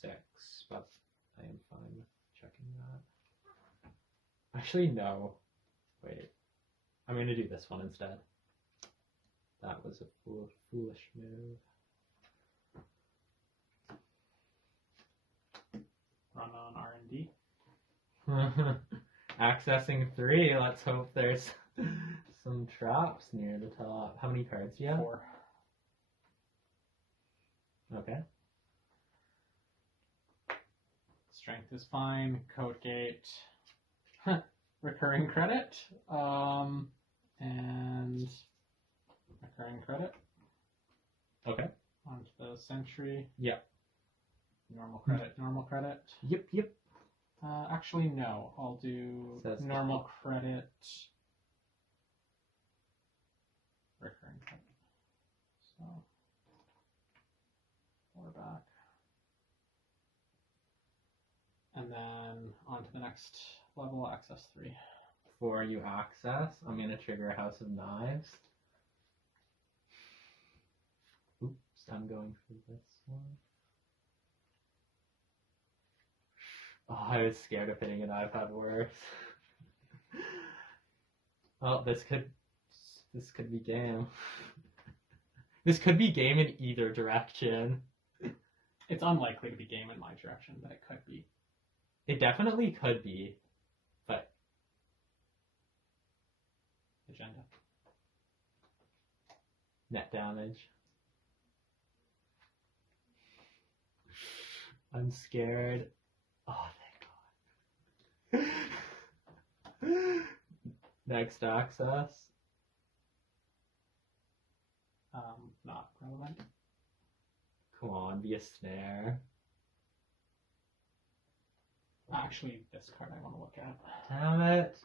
6, but I am fine with checking that. Actually, no. Wait. I'm going to do this one instead. That was a foolish move. Run on R&D. Accessing 3. Let's hope there's some traps near the top. How many cards do you have? 4. Okay. Strength is fine. Code gate. Recurring credit. And recurring credit. Okay. Onto the sentry. Yep. Normal credit. Normal credit. Yep. Actually, no. I'll do Says normal credit. Recurring credit. So 4 back. And then on to the next level, access 3. Before you access, I'm going to trigger a House of Knives. Oops, I'm going for this one. Oh, I was scared of hitting an iPad worse. Oh, this could be game. This could be game in either direction. It's unlikely to be game in my direction, but it could be. It definitely could be, but Agenda. net damage. I'm scared. Oh, thank God. Next access. Not relevant. Come on, be a snare. Actually, this card I want to look at. Damn it.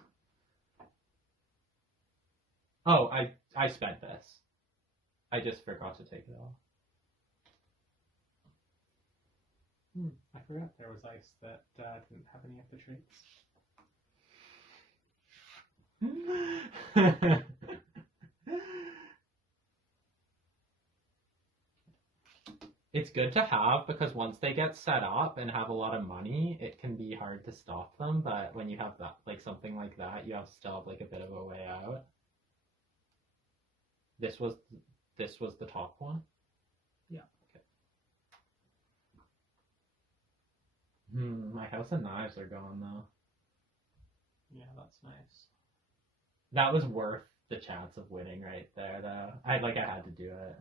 Oh, I spent this. I just forgot to take it off. I forgot there was ice that didn't have any of the traits. It's good to have because once they get set up and have a lot of money, it can be hard to stop them. But when you have that, like something like that, you still have like a bit of a way out. This was the top one. Yeah. Okay. My House of Knives are gone though. Yeah, that's nice. That was worth the chance of winning right there, though. I had to do it.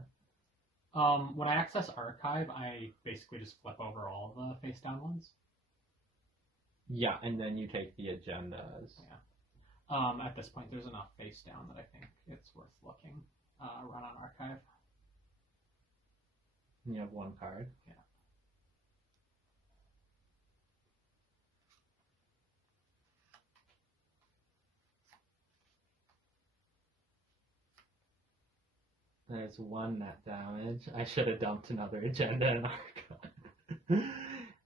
When I access Archive, I basically just flip over all the face down ones. Yeah, and then you take the agendas. Yeah. At this point, there's enough face down that I think it's worth looking. Run on Archive. You have 1 card. Yeah. There's 1 net damage. I should have dumped another agenda in Archive.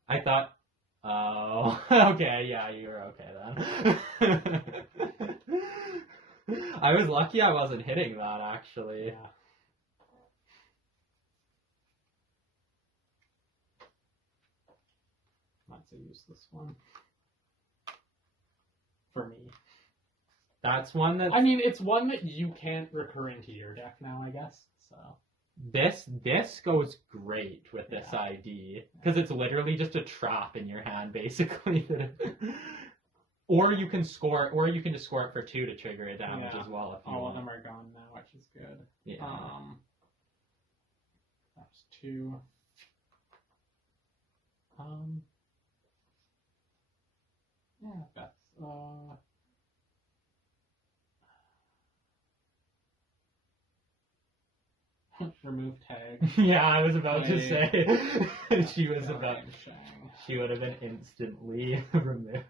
I thought, oh, okay, yeah, you were okay then. I was lucky I wasn't hitting that, actually. Yeah. Might as well use this one. For me. That's one that I mean, it's one that you can't recur into your deck now, I guess. So this goes great with this Yeah. ID because it's literally just a trap in your hand, basically. Or you can score, or you can just score it for 2 to trigger a damage Yeah. as well if you all want. of them are gone now, which is good. Yeah. That's 2. Yeah, that's remove tag. Yeah, I was about to Play- say she was Go about. ahead, Shang. She would have been instantly removed.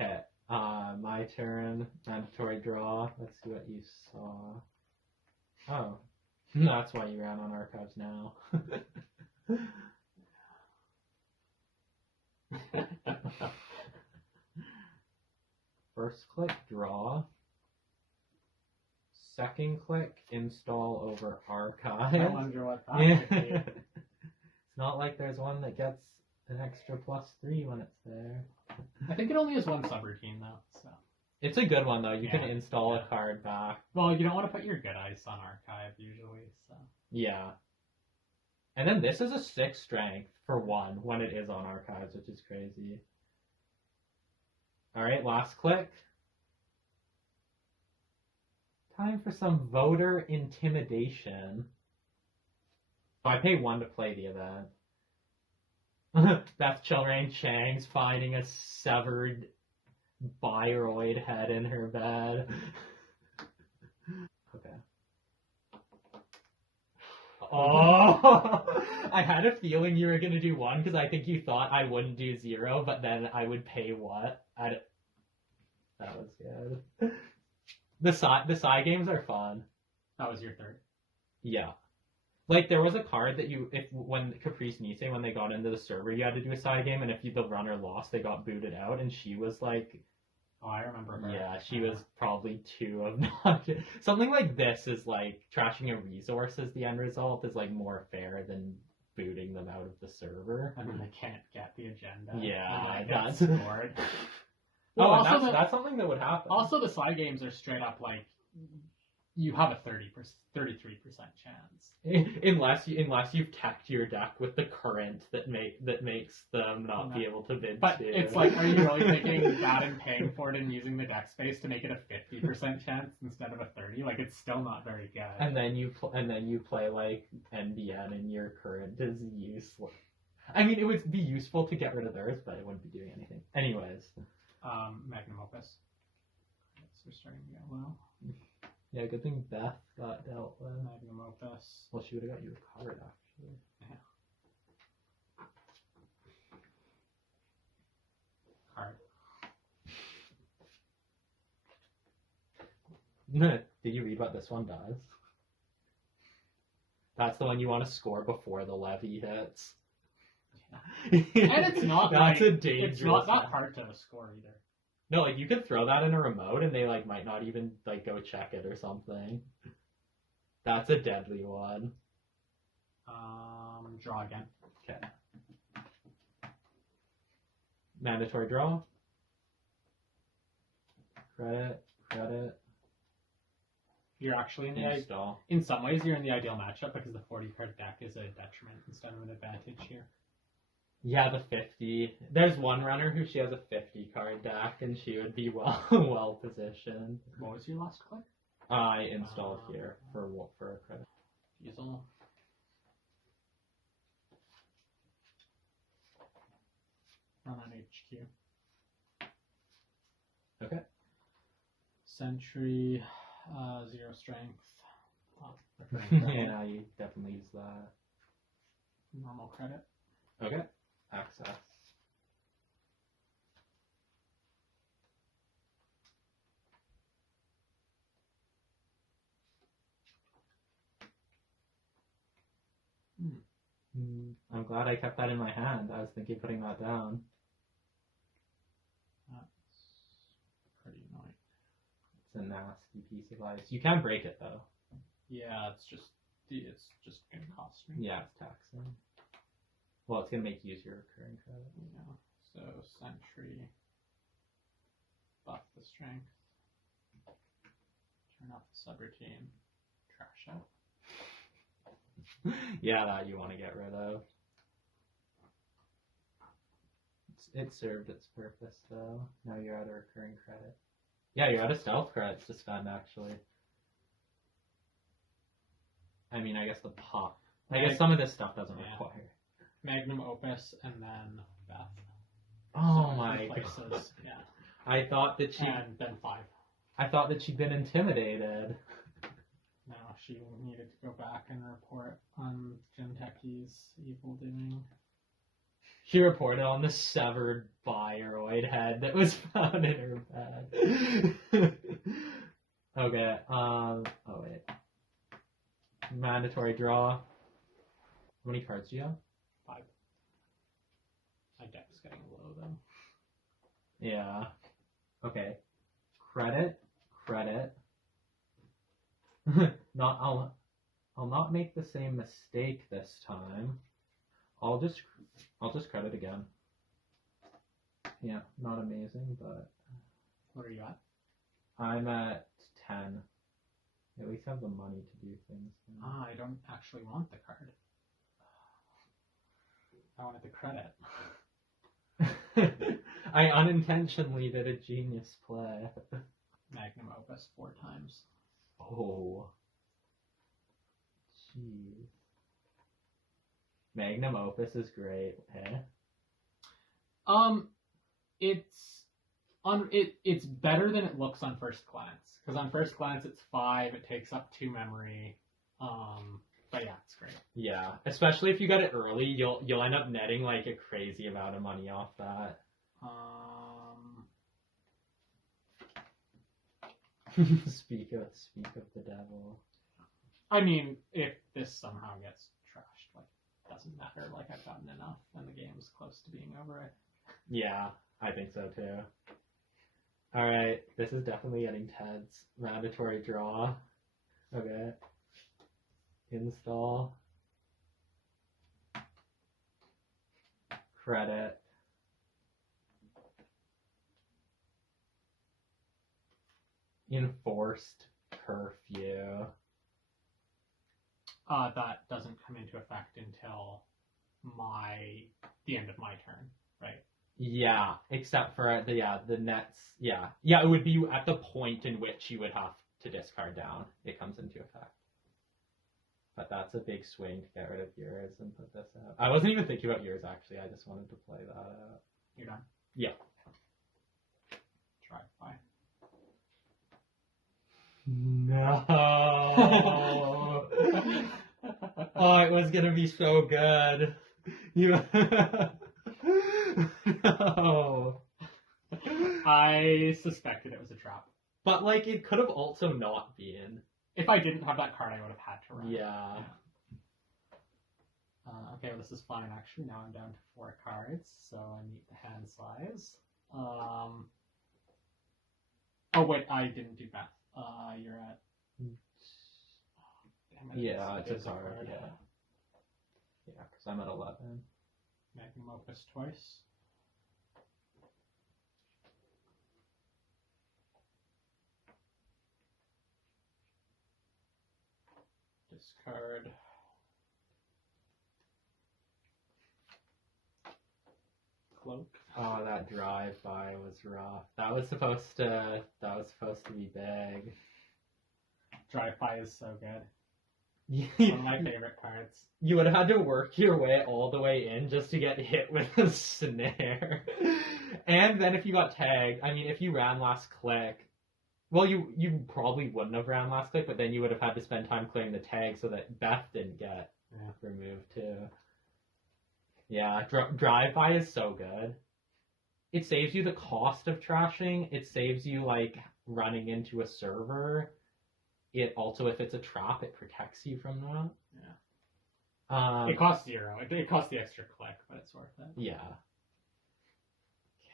Okay, my turn. Mandatory draw. Let's see what you saw. Oh, that's why you ran on archives now. First click, draw. Second click, install over archive. I wonder what that Yeah. could be. It's not like there's one that gets an extra +3 when it's there. I think it only has one subroutine though, so. It's a good one though. You can Yeah, install yeah. a card back. Well, you don't want to put your good ice on archive usually, so. Yeah. And then this is a 6 strength for 1 when it is on archives, which is crazy. Alright, last click. Time for some voter intimidation. So I pay 1 to play the event. Beth Chilrain Chang's finding a severed bioroid head in her bed. Okay. Oh, I had a feeling you were gonna do 1 because I think you thought I wouldn't do 0, but then I would pay what? That was good. The side games are fun. That was your third. Yeah. Like, there was a card that when Caprice Nice, when they got into the server, you had to do a side game, and if the runner lost, they got booted out, and she was like... Oh, I remember her. Yeah, she was probably 2 of not... Something like this is like, trashing a resource as the end result is like more fair than booting them out of the server. I mean, they can't get the agenda. Yeah, that's that's... scored. Oh, Well, and that's something that would happen. Also, the side games are straight up like you have a 33% chance. Unless you've teched your deck with the current that makes them not be able to bid. But too. it's like, are you really thinking that and paying for it and using the deck space to make it a 50% chance instead of a 30? Like, it's still not very good. And then you play like NBN and your current is useless. I mean, it would be useful to get rid of theirs, but it wouldn't be doing anything. Anyways. Magnum Opus. So we're starting to get low. Yeah, good thing Beth got dealt with. Magnum Opus. Well, she would have got you a card, actually. Yeah. Card. Did you read what this one does? That's the one you want to score before the levy hits. And it's not That's like, a dangerous. it's not that hard to score either. No, like you could throw that in a remote and they like might not even like go check it or something. That's a deadly one. Draw again. Okay. Mandatory draw. Credit. You're actually Install. in some ways you're in the ideal matchup because the 40 card deck is a detriment instead of an advantage here. Yeah, the 50. There's one runner who she has a 50 card deck, and she would be well positioned. What was your last click? I installed here for a credit. Diesel. Run on HQ. Okay. Sentry, 0 strength. Yeah, you definitely use that. Normal credit. Okay. Access. I'm glad I kept that in my hand. I was thinking of putting that down. That's pretty annoying. It's a nasty piece of ice. You can break it though. Yeah, it's just gonna cost me. Yeah, it's taxing. Well, it's gonna make you use your recurring credit. Yeah. So Sentry. buff the strength. Turn off the subroutine. Trash out. Yeah, that you want to get rid of. It served its purpose, though. Now you're out of recurring credit. Yeah, you're out of stealth credits to spend, actually. I mean, I guess the pop. I guess some of this stuff doesn't require. Magnum Opus and then Beth. Oh so my god. Yeah. I thought that she... And then 5. I thought that she'd been intimidated. No, she needed to go back and report on Jinteki's evil doing. She reported on the severed bioroid head that was found in her bed. Okay, oh wait. Mandatory draw. How many cards do you have? 5. My deck's getting low though. Yeah. Okay. Credit. I'll not make the same mistake this time. I'll just credit again. Yeah, not amazing, but Where are you at? I'm at 10. At least have the money to do things. I don't actually want the card. I wanted the credit. I unintentionally did a genius play. Magnum Opus 4 times. Oh. Jeez. Magnum Opus is great, eh? It's better than it looks on first glance. Because on first glance it's 5, it takes up 2 memory. But yeah, it's great. Yeah, especially if you get it early, you'll end up netting like a crazy amount of money off that. Speak of the devil. I mean, if this somehow gets trashed, like, doesn't matter. Like, I've gotten enough, and the game's close to being over. Yeah, I think so too. Alright, this is definitely getting tense. Mandatory draw. Okay. Install. Credit. Enforced curfew. That doesn't come into effect until the end of my turn, right? Yeah, except for the nets. Yeah, it would be at the point in which you would have to discard down. It comes into effect. But that's a big swing to get rid of yours and put this out. I wasn't even thinking about yours actually. I just wanted to play that out. You're done. Yeah. Try. Bye. No. Oh, it was gonna be so good. You. No. I suspected it was a trap. But like, it could have also not been. If I didn't have that card, I would have had to run. Yeah. Okay, well, this is fine actually. Now I'm down to 4 cards, so I need the hand size. Oh wait, I didn't do math. You're at. Damn it, Yeah, it's a hard. card. Yeah. Yeah, because I'm at 11. Magnum Opus twice. Discard. Cloak. Oh, that drive-by was rough. That was supposed to be big. Drive-by is so good. One One of my favorite cards. You would have had to work your way all the way in just to get hit with a snare. And then if you got tagged, I mean, if you ran last click, well, you probably wouldn't have ran last click, but then you would have had to spend time clearing the tag so that Beth didn't get removed too. Yeah, drive-by is so good. It saves you the cost of trashing. It saves you, like, running into a server. It also, if it's a trap, it protects you from that. Yeah. It costs 0. It costs the extra click, but it's worth it. Yeah.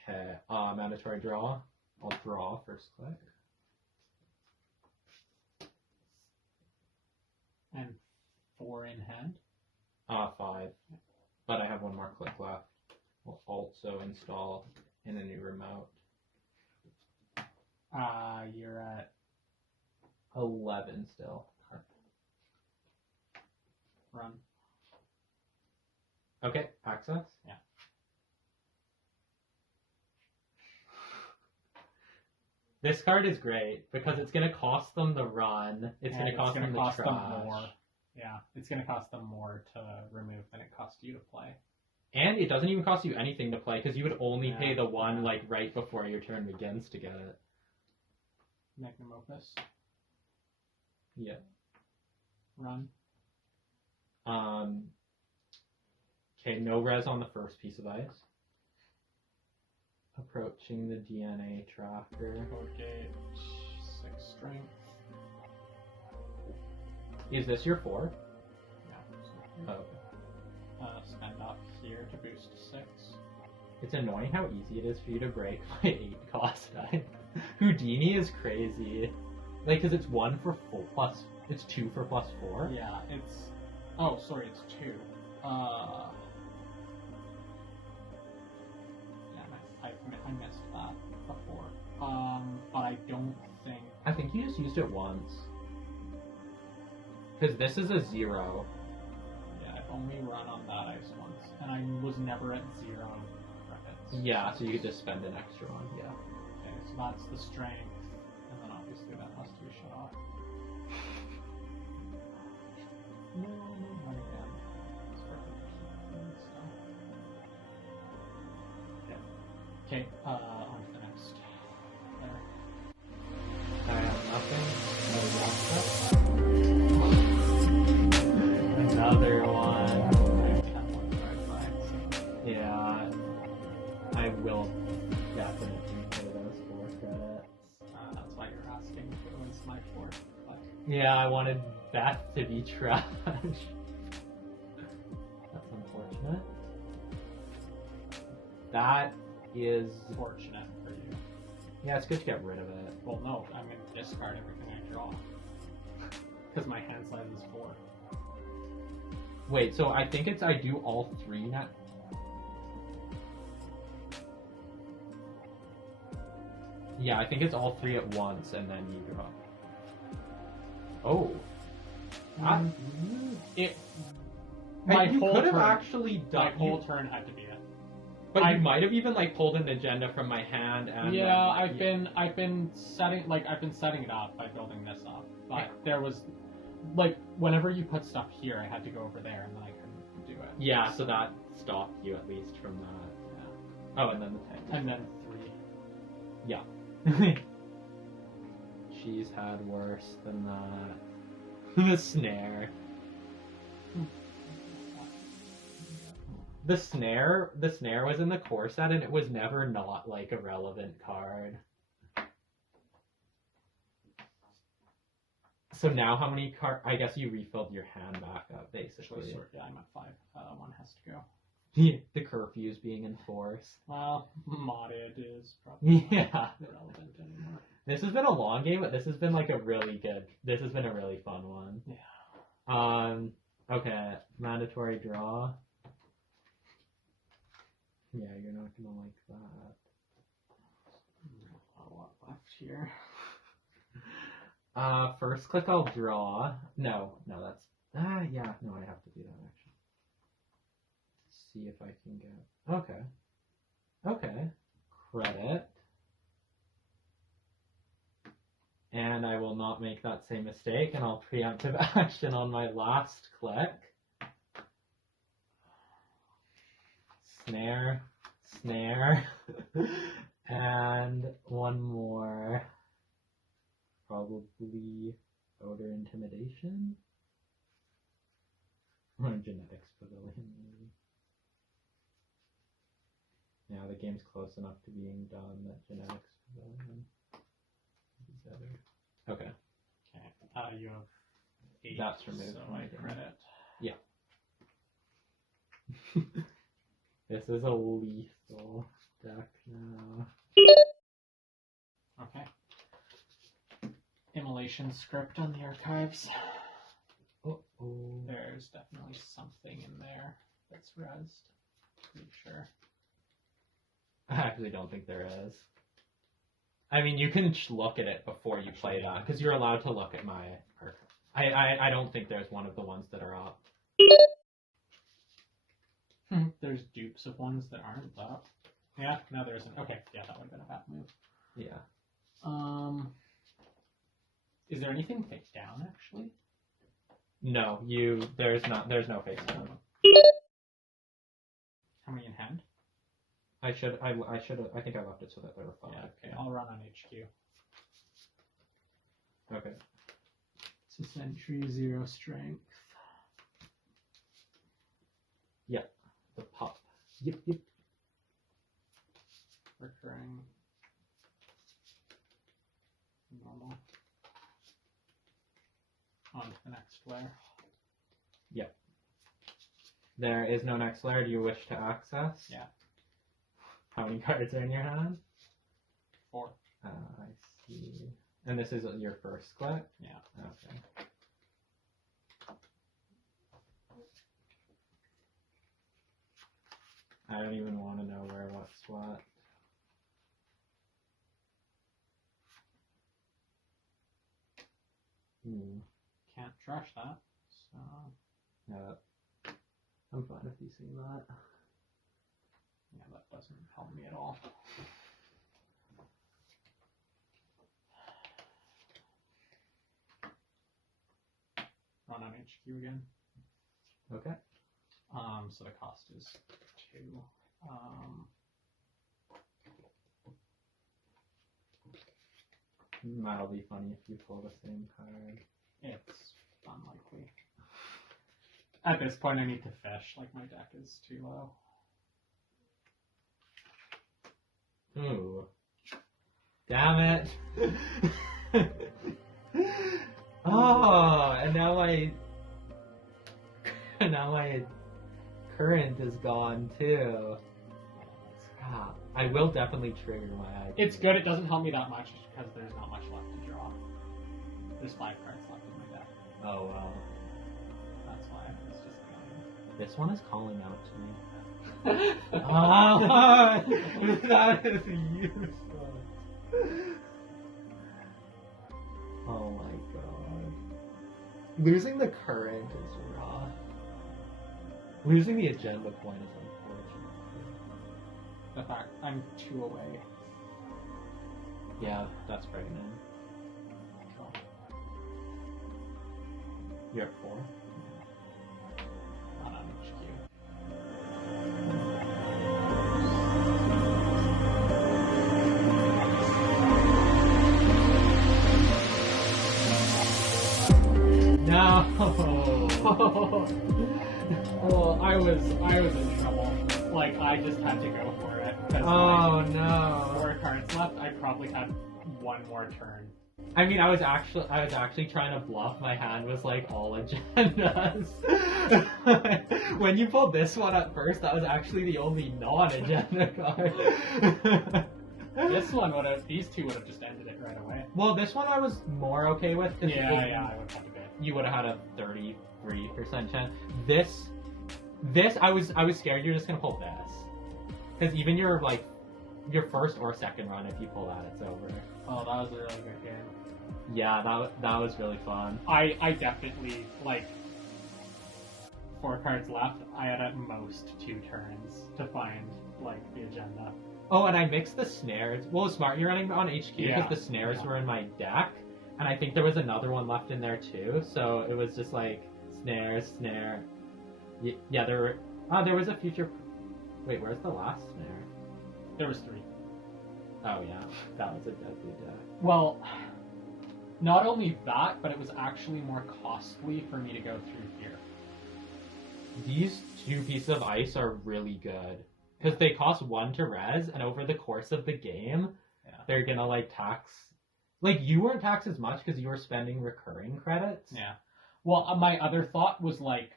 Okay. Mandatory draw. I'll draw first click. And 4 in hand. 5. But I have 1 more click left. We'll also install in a new remote. You're at 11 still. run. Okay, access? Yeah. This card is great because it's going to cost them the run. It's going to cost them the trash. More. Yeah, it's going to cost them more to remove than it costs you to play. And it doesn't even cost you anything to play because you would only pay the one like right before your turn begins to get it. Magnum Opus. Yeah. Run. Okay, no res on the first piece of ice. Approaching the DNA tracker. Code gate. 6 strength. Is this your 4? Yeah. Oh. Spend up here to boost 6. It's annoying how easy it is for you to break my 8 cost die. Houdini is crazy. Like, cause it's 1 for 4 plus. It's 2 for plus 4. Yeah, it's. Oh, sorry, it's 2. I missed that before. But I don't think. I think you just used it once. Because this is a 0. Yeah, I've only run on that ice once, and I was never at 0 credits. Yeah, so you could just spend an extra one, yeah. Okay, so that's the strength, and then obviously that has to be shut off. No, not again. It's perfect. Okay, on to the next. There. I have nothing. Another one. Yeah, I will definitely pay those 4 credits. That's why you're asking if it was my 4th. But... Yeah, I wanted Beth to be trash. That's unfortunate. That is fortunate for you. Yeah, it's good to get rid of it. Well, no, I'm going to discard everything I draw. Because my hand size is 4. Wait, so I think it's I do all 3 now. Yeah, I think it's all 3 at once and then you draw. Oh. You could have actually done. My whole turn had to be it. But you might have even like pulled an agenda from my hand and. Yeah, I've been setting it up by building this up. But there was, like, whenever you put stuff here, I had to go over there and then I couldn't do it. Yeah, so that stopped you at least from that. Yeah. Oh, and then the tank. And then 3. Yeah. She's had worse than that. The snare. The snare was in the core set and it was never not like a relevant card. So now how many cards? I guess you refilled your hand back up basically. Yeah, I'm at 5. One has to go. The curfew's being enforced. Well, modded is probably not relevant anymore. This has been a long game, but this has been like this has been a really fun one. Yeah. Okay, mandatory draw. Yeah, you're not gonna like that. Not a lot left here. First click I'll draw. No, that's yeah, no, I have to do that actually. See if I can get okay. Credit. And I will not make that same mistake and I'll preemptive action on my last click. Snare, and one more, probably odor intimidation, or genetics pavilion maybe. Yeah, the game's close enough to being done that genetics pavilion would be better. Okay. Okay. You have 8. That's removed. So I credit. Yeah. This is a lethal deck now. Okay. Immolation script on the archives. Uh-oh. There's definitely something in there that's rezzed. Pretty sure. I actually don't think there is. I mean, you can look at it before you play that, because you're allowed to look at my... I don't think there's one of the ones that are up. There's dupes of ones that aren't up. Yeah, no, there isn't. Okay, yeah, that would have been a bad move. Yeah. Is there anything face down, actually? No, there's no face down. How many in hand? I think I left it so that there were 5. Yeah, okay, I'll run on HQ. Okay. It's a sentry, 0 strength. Yeah, the pop. Yep. Recurring. Normal. On to the next flare. Yep. There is no next layer. Do you wish to access? Yeah. How many cards are in your hand? 4. I see. And this is your first split? Yeah. Okay. I don't even want to know what's what. Can't trash that, so... Yeah. I'm fine if you see that. Yeah, that doesn't help me at all. Run on HQ again. Okay. So the cost is 2. That'll be funny if you pull the same card. It's unlikely. At this point, I need to fish. Like, my deck is too low. Ooh. Damn it. Oh, and now my current is gone too. Ah, I will definitely trigger my eye. It's good. It doesn't help me that much because there's not much left to draw. There's 5 cards left in my deck. Oh well. That's why it's just annoying. This one is calling out to me. Ah, that is useless. Oh my god. Losing the current is rough. Losing the agenda point is unfortunate. The fact I'm 2 away. Yeah, that's frightening. You're at 4? Not on HQ. No! Well, I was in trouble. Like, I just had to go for it. Oh no! 4 cards left. I probably had 1 more turn. I mean, I was actually trying to bluff. My hand was like all agendas. When you pulled this one at first, that was actually the only non-agenda card. These 2 would have just ended it right away. Well, this one I was more okay with. Yeah, I would have a bit. You would have had a 33% chance. This, I was scared you're just gonna pull this, because even your first or second run, if you pull that, it's over. Oh, that was a really good game. Yeah, that was really fun. I definitely, like, 4 cards left. I had at most 2 turns to find, like, the agenda. Oh, and I mixed the snares. Well, smart you're running on HQ because Yeah. the snares were in my deck, and I think there was another one left in there too. So it was just like snare. Yeah, there was a future. Wait, where's the last snare? There was 3. Oh yeah, that was a deadly deck. Well, not only that, but it was actually more costly for me to go through here. These 2 pieces of ice are really good because they cost 1 to res, and over the course of the game, they're gonna like tax. Like, you weren't taxed as much because you were spending recurring credits. Yeah. Well, my other thought was, like,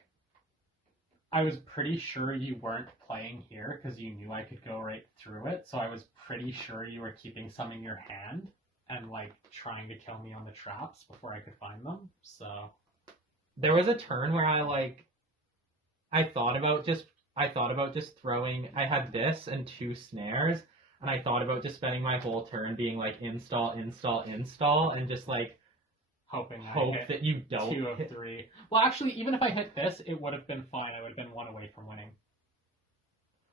I was pretty sure you weren't playing here because you knew I could go right through it, so I was pretty sure you were keeping some in your hand and, like, trying to kill me on the traps before I could find them, so... There was a turn where I thought about just throwing... I had this and 2 snares, and I thought about just spending my whole turn being like install, install, install, and just like hoping I hope hit that you don't 2 of hit. 3. Well, actually, even if I hit this, it would have been fine. I would have been 1 away from winning.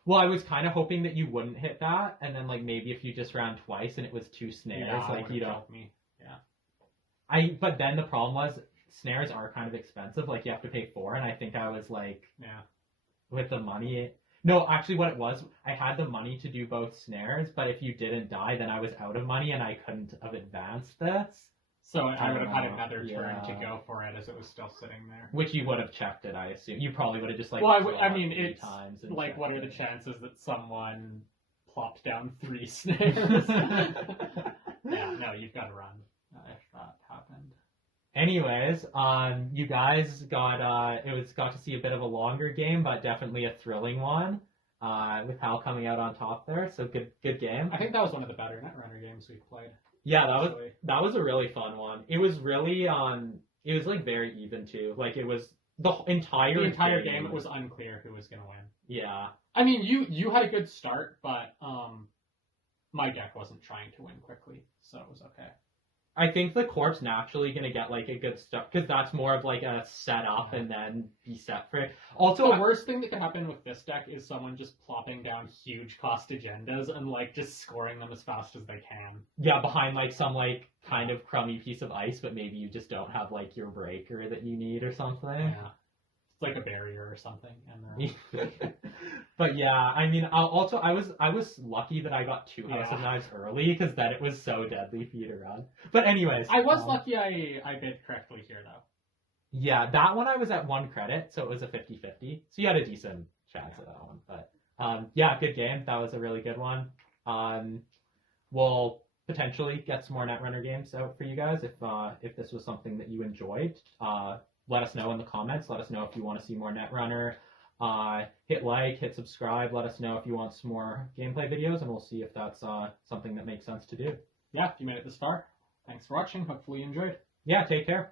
Well, I was kind of hoping that you wouldn't hit that, and then like maybe if you just ran twice and it was 2 snares, Yeah, like you don't. killed me. Yeah. But then the problem was snares are kind of expensive. Like you have to pay 4, and I think I was like, Yeah. with the money. No, actually, what it was, I had the money to do both snares, but if you didn't die, then I was out of money and I couldn't have advanced this. So I would have had know. another turn to Yeah. go for it as it was still sitting there. Which you would have checked it, I assume. You probably would have just like. Well, drawn I mean, 3 it's times and like, checked what are the it. chances that someone plopped down 3 snares? Yeah, no, you've got to run if that happened. Anyways, you guys got got to see a bit of a longer game, but definitely a thrilling one. With Hal coming out on top there, so good game. I think that was one of the better Netrunner games we've played. Yeah, actually. that was a really fun one. It was really it was like very even too. Like it was the entire game. It was unclear who was gonna win. Yeah. I mean, you had a good start, but my deck wasn't trying to win quickly, so it was okay. I think the corp's naturally gonna get like a good start because that's more of like a setup and then be set for it. Also, The worst thing that could happen with this deck is someone just plopping down huge cost agendas and like just scoring them as fast as they can. yeah, behind like some like kind of crummy piece of ice, but maybe you just don't have like your breaker that you need or something. Yeah. It's like a barrier or something. And But yeah, I mean, I was lucky that I got 2 House of Knives early because then it was so deadly for you to run. But anyways, I was lucky I bid correctly here though. Yeah, that one I was at 1 credit, so it was a 50-50. So you had a decent chance at that one. But yeah, good game. That was a really good one. We'll potentially get some more Netrunner games out for you guys if this was something that you enjoyed. Let us know in the comments. Let us know if you want to see more Netrunner. Hit like, hit subscribe. Let us know if you want some more gameplay videos, and we'll see if that's something that makes sense to do. Yeah, if you made it this far, thanks for watching. Hopefully you enjoyed. Yeah, take care.